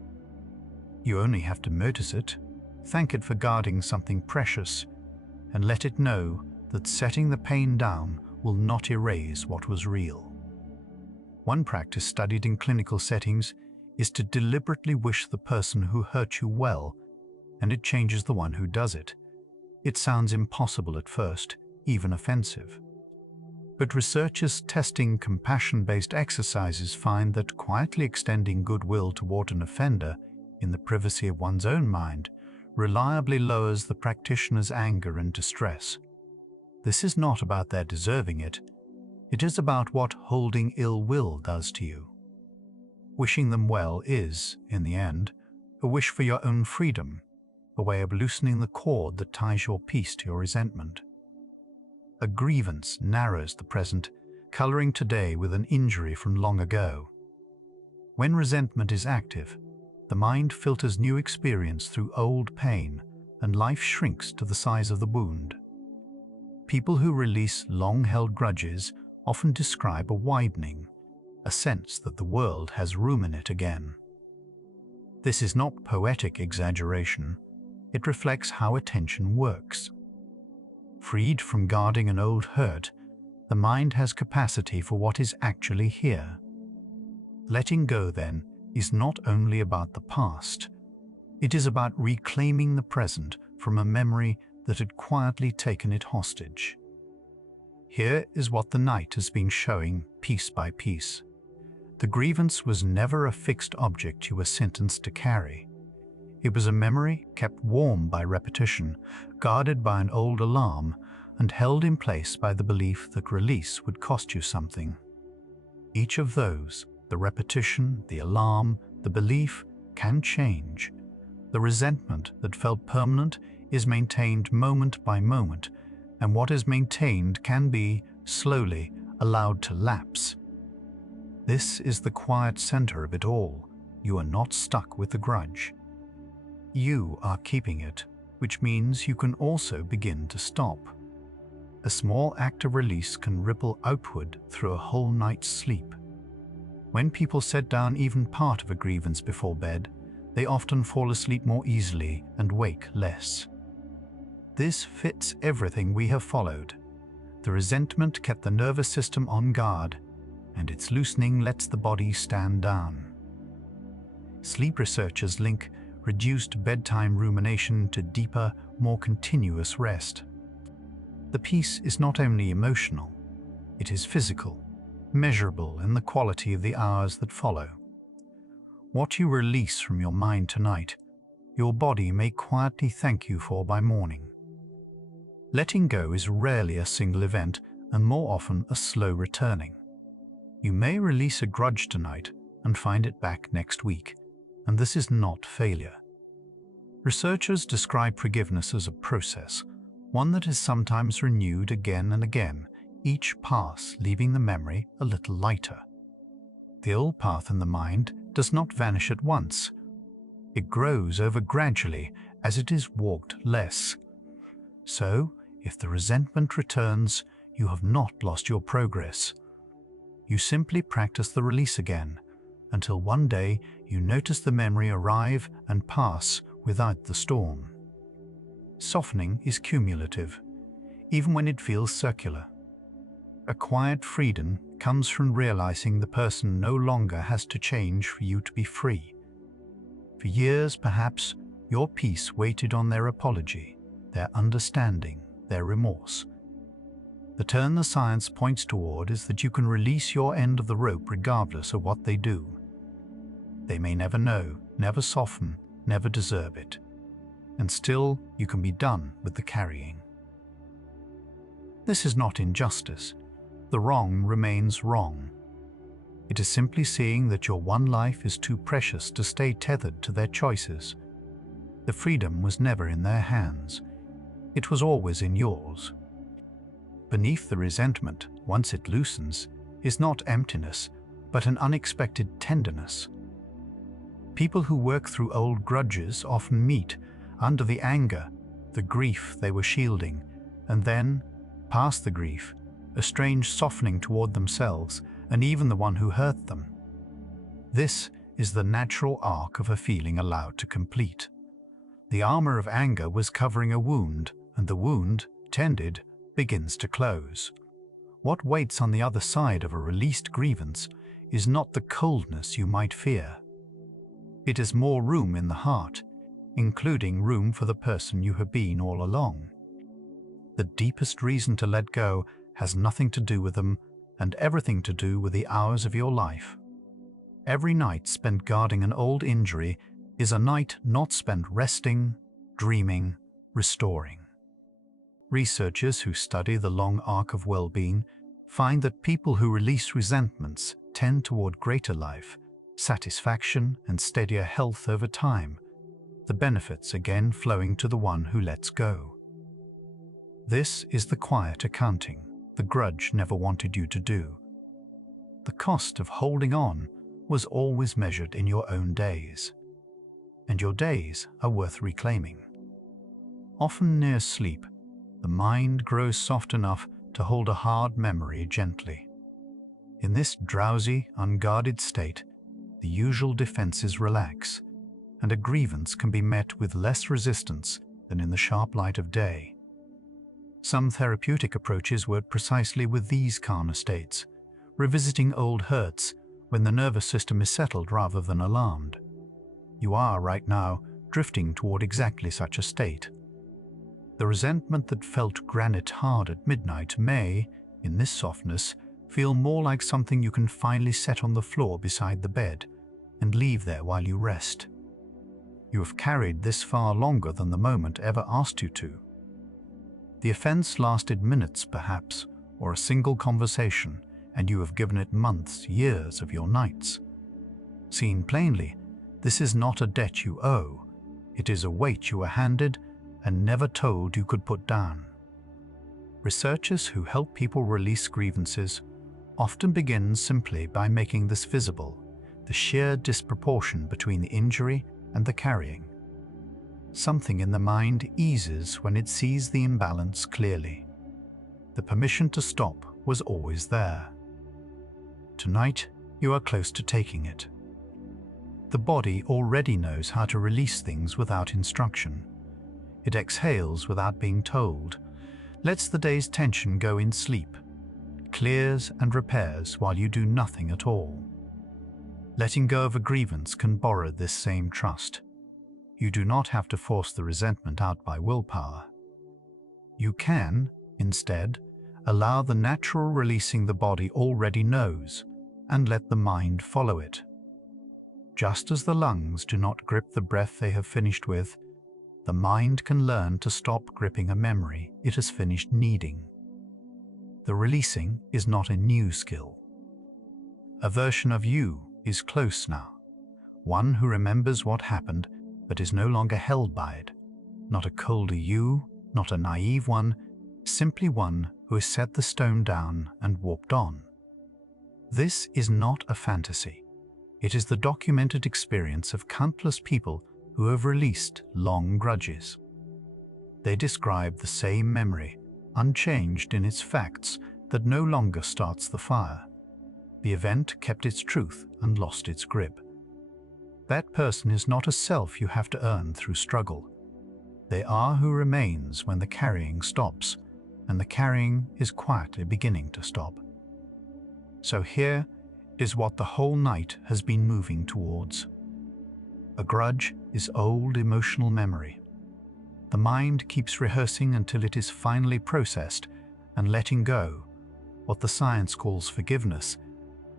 You only have to notice it, thank it for guarding something precious, and let it know that setting the pain down will not erase what was real. One practice studied in clinical settings is to deliberately wish the person who hurt you well, and it changes the one who does it. It sounds impossible at first, even offensive. But researchers testing compassion-based exercises find that quietly extending goodwill toward an offender in the privacy of one's own mind reliably lowers the practitioner's anger and distress. This is not about their deserving it. It is about what holding ill will does to you. Wishing them well is, in the end, a wish for your own freedom, a way of loosening the cord that ties your peace to your resentment. A grievance narrows the present, coloring today with an injury from long ago. When resentment is active, the mind filters new experience through old pain, and life shrinks to the size of the wound. People who release long-held grudges often describe a widening, a sense that the world has room in it again. This is not poetic exaggeration. It reflects how attention works. Freed from guarding an old hurt, the mind has capacity for what is actually here. Letting go, then, is not only about the past. It is about reclaiming the present from a memory that had quietly taken it hostage. Here is what the night has been showing piece by piece. The grievance was never a fixed object you were sentenced to carry. It was a memory kept warm by repetition, guarded by an old alarm, and held in place by the belief that release would cost you something. Each of those, the repetition, the alarm, the belief, can change. The resentment that felt permanent is maintained moment by moment, and what is maintained can be, slowly, allowed to lapse. This is the quiet center of it all. You are not stuck with the grudge. You are keeping it, which means you can also begin to stop. A small act of release can ripple outward through a whole night's sleep. When people set down even part of a grievance before bed, they often fall asleep more easily and wake less. This fits everything we have followed. The resentment kept the nervous system on guard, and its loosening lets the body stand down. Sleep researchers link reduced bedtime rumination to deeper, more continuous rest. The peace is not only emotional, it is physical, measurable in the quality of the hours that follow. What you release from your mind tonight, your body may quietly thank you for by morning. Letting go is rarely a single event and more often a slow returning. You may release a grudge tonight and find it back next week, and this is not failure. Researchers describe forgiveness as a process, one that is sometimes renewed again and again, each pass leaving the memory a little lighter. The old path in the mind does not vanish at once. It grows over gradually as it is walked less. So, if the resentment returns, you have not lost your progress. You simply practice the release again, until one day you notice the memory arrive and pass without the storm. Softening is cumulative, even when it feels circular. A quiet freedom comes from realizing the person no longer has to change for you to be free. For years, perhaps, your peace waited on their apology, their understanding, their remorse. The turn the science points toward is that you can release your end of the rope regardless of what they do. They may never know, never soften, never deserve it. And still, you can be done with the carrying. This is not injustice. The wrong remains wrong. It is simply seeing that your one life is too precious to stay tethered to their choices. The freedom was never in their hands. It was always in yours. Beneath the resentment, once it loosens, is not emptiness, but an unexpected tenderness. People who work through old grudges often meet, under the anger, the grief they were shielding, and then, past the grief, a strange softening toward themselves and even the one who hurt them. This is the natural arc of a feeling allowed to complete. The armor of anger was covering a wound, and the wound, tended, begins to close. What waits on the other side of a released grievance is not the coldness you might fear. It is more room in the heart, including room for the person you have been all along. The deepest reason to let go has nothing to do with them and everything to do with the hours of your life. Every night spent guarding an old injury is a night not spent resting, dreaming, restoring. Researchers who study the long arc of well-being find that people who release resentments tend toward greater life, satisfaction, and steadier health over time, the benefits again flowing to the one who lets go. This is the quiet accounting the grudge never wanted you to do. The cost of holding on was always measured in your own days, and your days are worth reclaiming. Often near sleep, the mind grows soft enough to hold a hard memory gently. In this drowsy, unguarded state, the usual defenses relax, and a grievance can be met with less resistance than in the sharp light of day. Some therapeutic approaches work precisely with these calmer states, revisiting old hurts when the nervous system is settled rather than alarmed. You are, right now, drifting toward exactly such a state. The resentment that felt granite hard at midnight may, in this softness, feel more like something you can finally set on the floor beside the bed and leave there while you rest. You have carried this far longer than the moment ever asked you to. The offense lasted minutes, perhaps, or a single conversation, and you have given it months, years of your nights. Seen plainly, this is not a debt you owe. It is a weight you were handed and never told you could put down. Researchers who help people release grievances often begin simply by making this visible, the sheer disproportion between the injury and the carrying. Something in the mind eases when it sees the imbalance clearly. The permission to stop was always there. Tonight, you are close to taking it. The body already knows how to release things without instruction. It exhales without being told, lets the day's tension go in sleep, clears and repairs while you do nothing at all. Letting go of a grievance can borrow this same trust. You do not have to force the resentment out by willpower. You can, instead, allow the natural releasing the body already knows and let the mind follow it. Just as the lungs do not grip the breath they have finished with, the mind can learn to stop gripping a memory it has finished needing. The releasing is not a new skill. A version of you is close now, one who remembers what happened but is no longer held by it. Not a colder you, not a naive one, simply one who has set the stone down and walked on. This is not a fantasy. It is the documented experience of countless people who have released long grudges. They describe the same memory, unchanged in its facts, that no longer starts the fire. The event kept its truth and lost its grip. That person is not a self you have to earn through struggle. They are who remains when the carrying stops, and the carrying is quietly beginning to stop. So here is what the whole night has been moving towards. A grudge is old emotional memory. The mind keeps rehearsing until it is finally processed, and letting go, what the science calls forgiveness,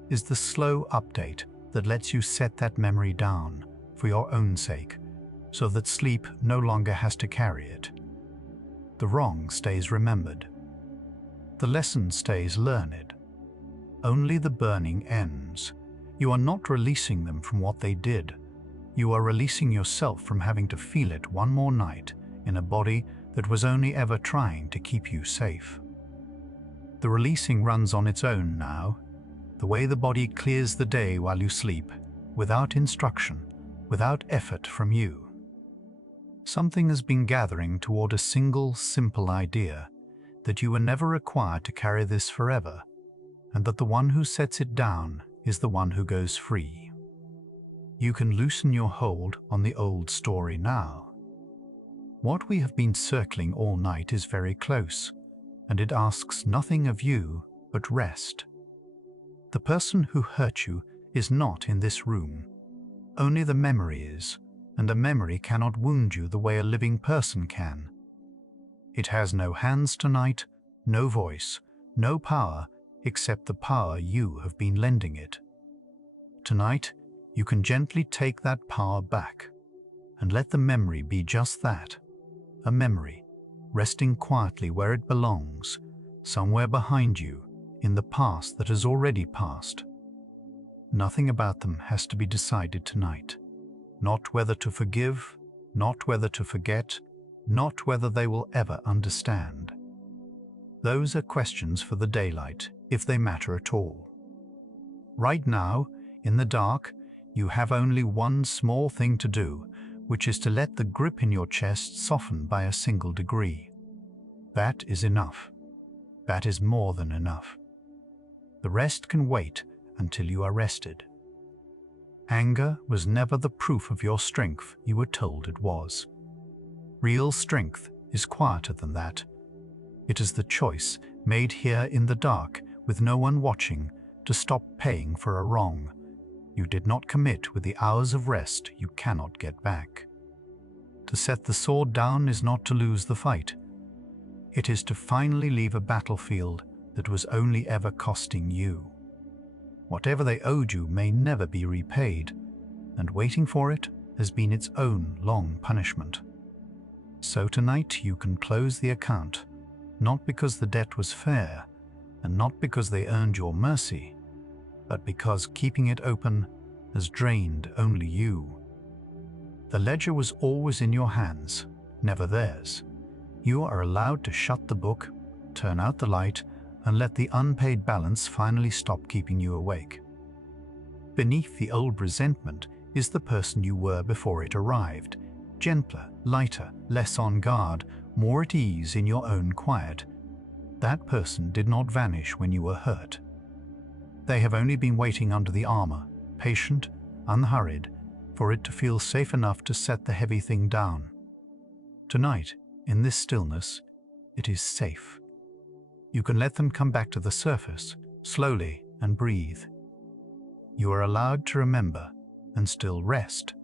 is the slow update that lets you set that memory down for your own sake, so that sleep no longer has to carry it. The wrong stays remembered. The lesson stays learned. Only the burning ends. You are not releasing them from what they did. You are releasing yourself from having to feel it one more night in a body that was only ever trying to keep you safe. The releasing runs on its own now, the way the body clears the day while you sleep, without instruction, without effort from you. Something has been gathering toward a single, simple idea, that you were never required to carry this forever, and that the one who sets it down is the one who goes free. You can loosen your hold on the old story now. What we have been circling all night is very close, and it asks nothing of you but rest. The person who hurt you is not in this room. Only the memory is, and a memory cannot wound you the way a living person can. It has no hands tonight, no voice, no power except the power you have been lending it. Tonight, you can gently take that power back and let the memory be just that, a memory, resting quietly where it belongs, somewhere behind you, in the past that has already passed. Nothing about them has to be decided tonight. Not whether to forgive, not whether to forget, not whether they will ever understand. Those are questions for the daylight, if they matter at all. Right now, in the dark, you have only one small thing to do, which is to let the grip in your chest soften by a single degree. That is enough. That is more than enough. The rest can wait until you are rested. Anger was never the proof of your strength you were told it was. Real strength is quieter than that. It is the choice made here in the dark with no one watching to stop paying for a wrong you did not commit with the hours of rest you cannot get back. To set the sword down is not to lose the fight. It is to finally leave a battlefield that was only ever costing you. Whatever they owed you may never be repaid, and waiting for it has been its own long punishment. So tonight you can close the account, not because the debt was fair, and not because they earned your mercy, but because keeping it open has drained only you. The ledger was always in your hands, never theirs. You are allowed to shut the book, turn out the light, and let the unpaid balance finally stop keeping you awake. Beneath the old resentment is the person you were before it arrived, gentler, lighter, less on guard, more at ease in your own quiet. That person did not vanish when you were hurt. They have only been waiting under the armor, patient, unhurried, for it to feel safe enough to set the heavy thing down. Tonight, in this stillness, it is safe. You can let them come back to the surface, slowly, and breathe. You are allowed to remember and still rest.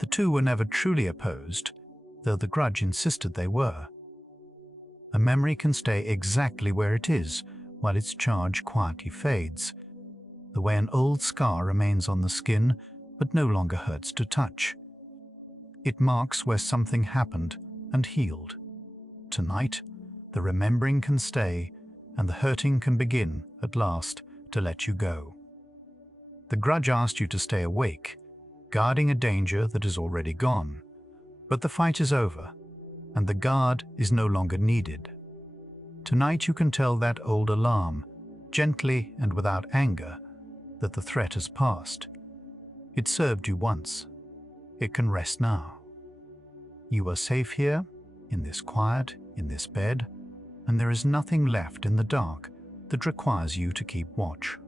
The two were never truly opposed, though the grudge insisted they were. A memory can stay exactly where it is while its charge quietly fades, the way an old scar remains on the skin but no longer hurts to touch. It marks where something happened and healed. Tonight, the remembering can stay and the hurting can begin, at last, to let you go. The grudge asked you to stay awake, guarding a danger that is already gone. But the fight is over, and the guard is no longer needed. Tonight you can tell that old alarm, gently and without anger, that the threat has passed. It served you once. It can rest now. You are safe here, in this quiet, in this bed, and there is nothing left in the dark that requires you to keep watch.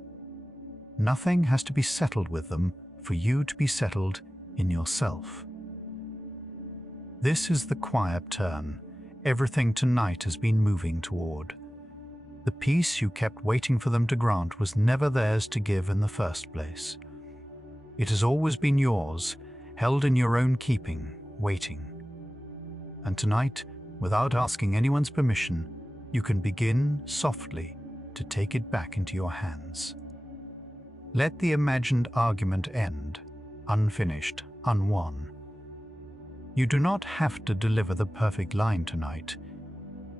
Nothing has to be settled with them for you to be settled in yourself. This is the quiet turn everything tonight has been moving toward. The peace you kept waiting for them to grant was never theirs to give in the first place. It has always been yours, held in your own keeping, waiting. And tonight, without asking anyone's permission, you can begin softly to take it back into your hands. Let the imagined argument end, unfinished, unwon. You do not have to deliver the perfect line tonight.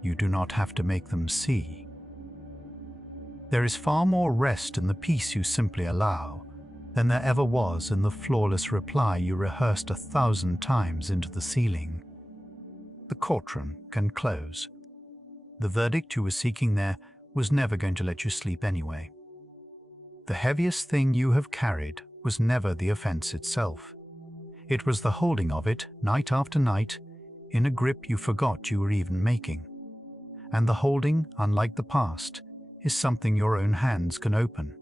You do not have to make them see. There is far more rest in the peace you simply allow than there ever was in the flawless reply you rehearsed 1,000 times into the ceiling. The courtroom can close. The verdict you were seeking there was never going to let you sleep anyway. The heaviest thing you have carried was never the offense itself. It was the holding of it, night after night, in a grip you forgot you were even making. And the holding, unlike the past, is something your own hands can open.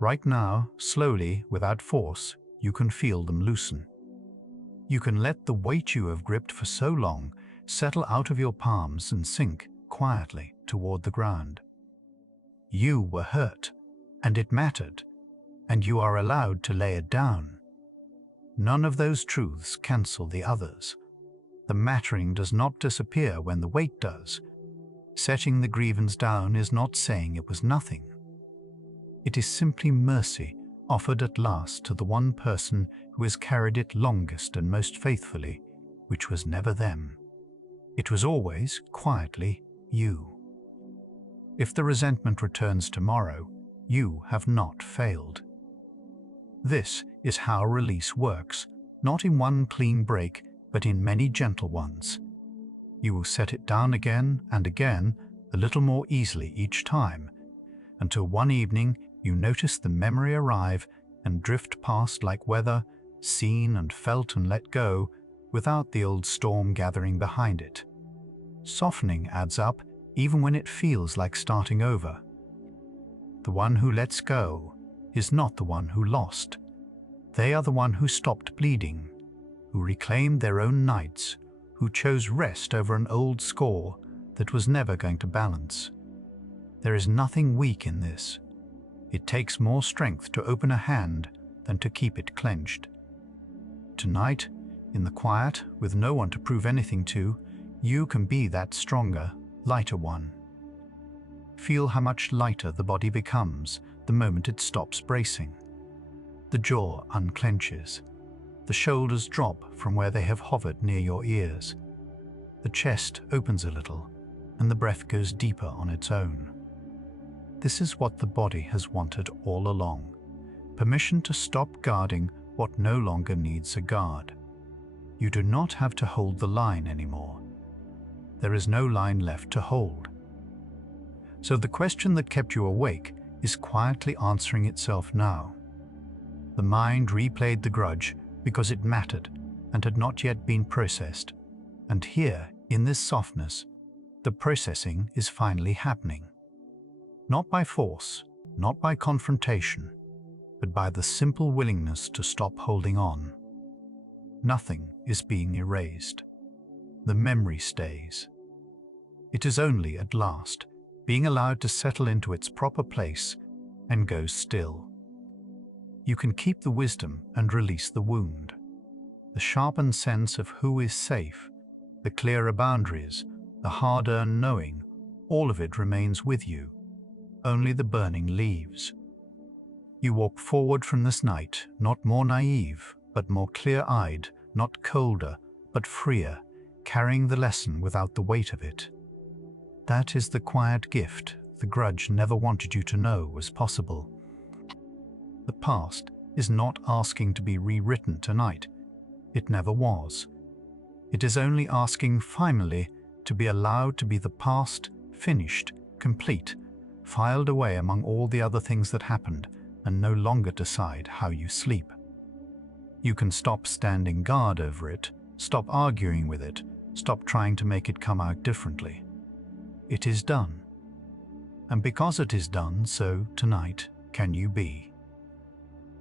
Right now, slowly, without force, you can feel them loosen. You can let the weight you have gripped for so long settle out of your palms and sink quietly toward the ground. You were hurt, and it mattered, and you are allowed to lay it down. None of those truths cancel the others. The mattering does not disappear when the weight does. Setting the grievance down is not saying it was nothing. It is simply mercy offered at last to the one person who has carried it longest and most faithfully, which was never them. It was always, quietly, you. If the resentment returns tomorrow, you have not failed. This is how release works, not in one clean break, but in many gentle ones. You will set it down again and again, a little more easily each time, until one evening you notice the memory arrive and drift past like weather, seen and felt and let go, without the old storm gathering behind it. Softening adds up even when it feels like starting over. The one who lets go is not the one who lost. They are the one who stopped bleeding, who reclaimed their own nights, who chose rest over an old score that was never going to balance. There is nothing weak in this. It takes more strength to open a hand than to keep it clenched. Tonight, in the quiet, with no one to prove anything to, you can be that stronger, lighter one. Feel how much lighter the body becomes the moment it stops bracing. The jaw unclenches. The shoulders drop from where they have hovered near your ears. The chest opens a little, and the breath goes deeper on its own. This is what the body has wanted all along. Permission to stop guarding what no longer needs a guard. You do not have to hold the line anymore. There is no line left to hold. So the question that kept you awake is quietly answering itself now. The mind replayed the grudge because it mattered and had not yet been processed. And here, in this softness, the processing is finally happening. Not by force, not by confrontation, but by the simple willingness to stop holding on. Nothing is being erased. The memory stays. It is only, at last, being allowed to settle into its proper place and go still. You can keep the wisdom and release the wound. The sharpened sense of who is safe, the clearer boundaries, the hard-earned knowing, all of it remains with you. Only the burning leaves. You walk forward from this night, not more naive, but more clear-eyed, not colder, but freer, carrying the lesson without the weight of it. That is the quiet gift the grudge never wanted you to know was possible. The past is not asking to be rewritten tonight. It never was. It is only asking finally to be allowed to be the past, finished, complete, filed away among all the other things that happened, and no longer decide how you sleep. You can stop standing guard over it, stop arguing with it, stop trying to make it come out differently. It is done. And because it is done, so tonight can you be.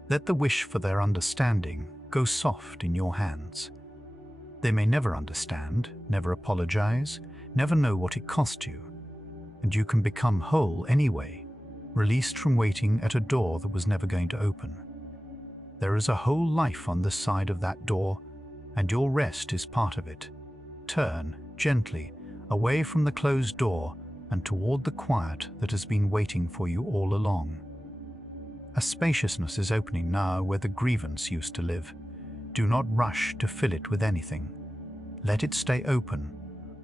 Let the wish for their understanding go soft in your hands. They may never understand, never apologize, never know what it cost you. And you can become whole anyway, released from waiting at a door that was never going to open. There is a whole life on this side of that door, and your rest is part of it. Turn, gently, away from the closed door and toward the quiet that has been waiting for you all along. A spaciousness is opening now where the grievance used to live. Do not rush to fill it with anything. Let it stay open,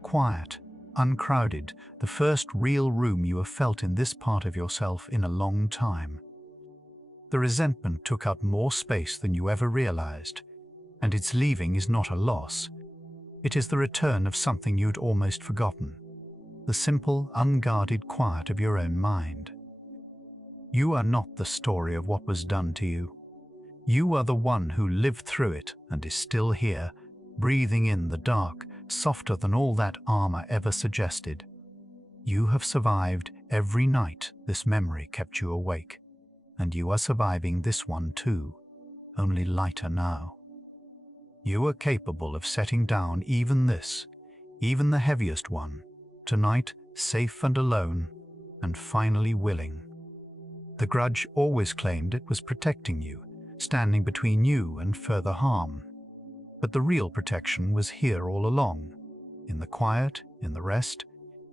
quiet, uncrowded, the first real room you have felt in this part of yourself in a long time. The resentment took up more space than you ever realized, and its leaving is not a loss. It is the return of something you'd almost forgotten, the simple, unguarded quiet of your own mind. You are not the story of what was done to you. You are the one who lived through it and is still here, breathing in the dark, softer than all that armor ever suggested. You have survived every night this memory kept you awake, and you are surviving this one too, only lighter now. You are capable of setting down even this, even the heaviest one, tonight, safe and alone, and finally willing. The grudge always claimed it was protecting you, standing between you and further harm. But the real protection was here all along, in the quiet, in the rest,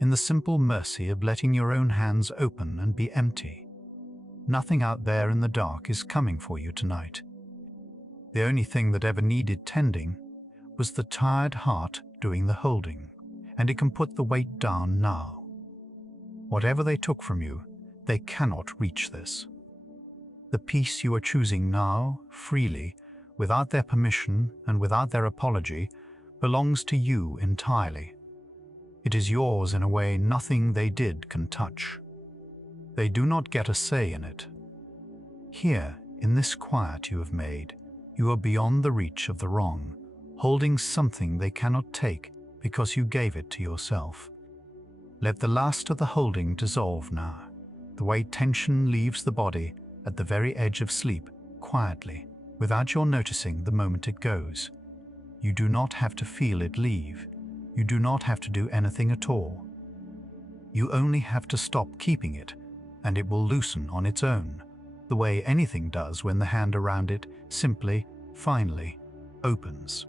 in the simple mercy of letting your own hands open and be empty. Nothing out there in the dark is coming for you tonight. The only thing that ever needed tending was the tired heart doing the holding, and it can put the weight down now. Whatever they took from you, they cannot reach this. The peace you are choosing now, freely, without their permission and without their apology, belongs to you entirely. It is yours in a way nothing they did can touch. They do not get a say in it. Here, in this quiet you have made, you are beyond the reach of the wrong, holding something they cannot take because you gave it to yourself. Let the last of the holding dissolve now, the way tension leaves the body at the very edge of sleep, quietly, without your noticing the moment it goes. You do not have to feel it leave. You do not have to do anything at all. You only have to stop keeping it, and it will loosen on its own, the way anything does when the hand around it simply, finally, opens.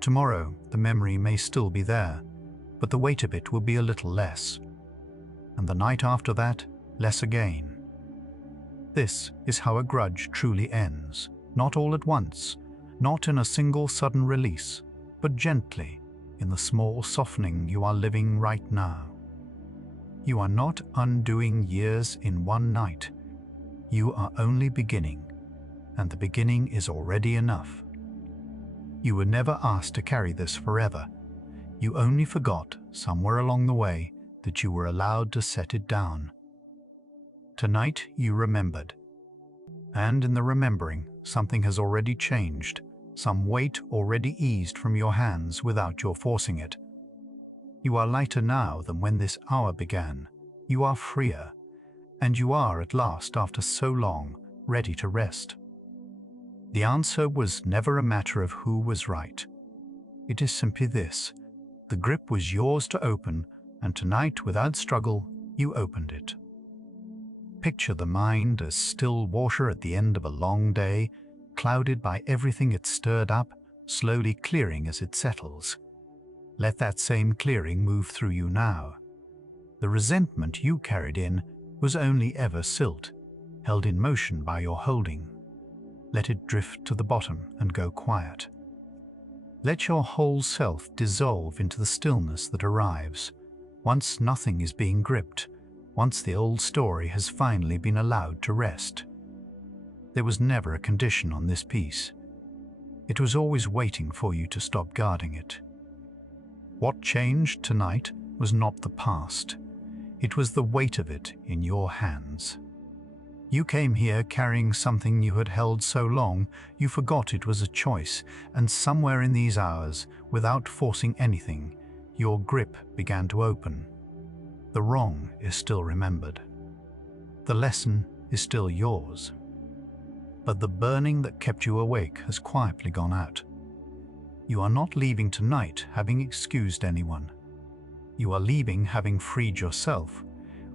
Tomorrow, the memory may still be there, but the weight of it will be a little less. And the night after that, less again. This is how a grudge truly ends, not all at once, not in a single sudden release, but gently, in the small softening you are living right now. You are not undoing years in one night. You are only beginning, and the beginning is already enough. You were never asked to carry this forever. You only forgot, somewhere along the way, that you were allowed to set it down. Tonight you remembered. And in the remembering, something has already changed, some weight already eased from your hands without your forcing it. You are lighter now than when this hour began. You are freer, and you are at last, after so long, ready to rest. The answer was never a matter of who was right. It is simply this: the grip was yours to open, and tonight, without struggle, you opened it. Picture the mind as still water at the end of a long day, clouded by everything it stirred up, slowly clearing as it settles. Let that same clearing move through you now. The resentment you carried in was only ever silt, held in motion by your holding. Let it drift to the bottom and go quiet. Let your whole self dissolve into the stillness that arrives, once nothing is being gripped, once the old story has finally been allowed to rest. There was never a condition on this piece. It was always waiting for you to stop guarding it. What changed tonight was not the past. It was the weight of it in your hands. You came here carrying something you had held so long, you forgot it was a choice, and somewhere in these hours, without forcing anything, your grip began to open. The wrong is still remembered. The lesson is still yours. But the burning that kept you awake has quietly gone out. You are not leaving tonight having excused anyone. You are leaving having freed yourself,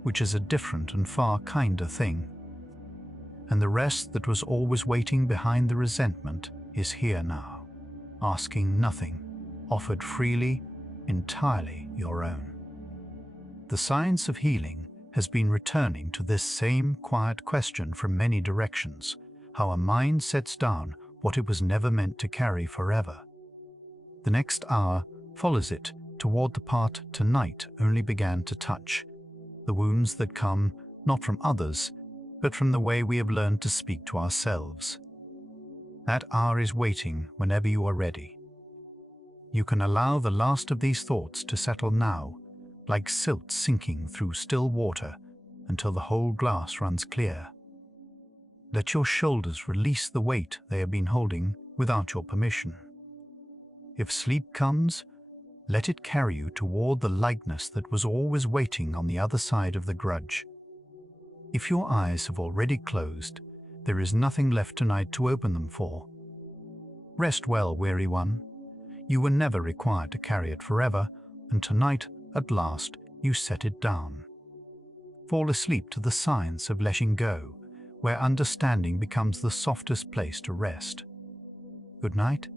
which is a different and far kinder thing. And the rest that was always waiting behind the resentment is here now, asking nothing, offered freely, entirely your own. The science of healing has been returning to this same quiet question from many directions, how a mind sets down what it was never meant to carry forever. The next hour follows it toward the part tonight only began to touch, the wounds that come not from others, but from the way we have learned to speak to ourselves. That hour is waiting whenever you are ready. You can allow the last of these thoughts to settle now, like silt sinking through still water, until the whole glass runs clear. Let your shoulders release the weight they have been holding without your permission. If sleep comes, let it carry you toward the lightness that was always waiting on the other side of the grudge. If your eyes have already closed, there is nothing left tonight to open them for. Rest well, weary one. You were never required to carry it forever, and tonight, at last, you set it down. Fall asleep to the science of letting go, where understanding becomes the softest place to rest. Good night.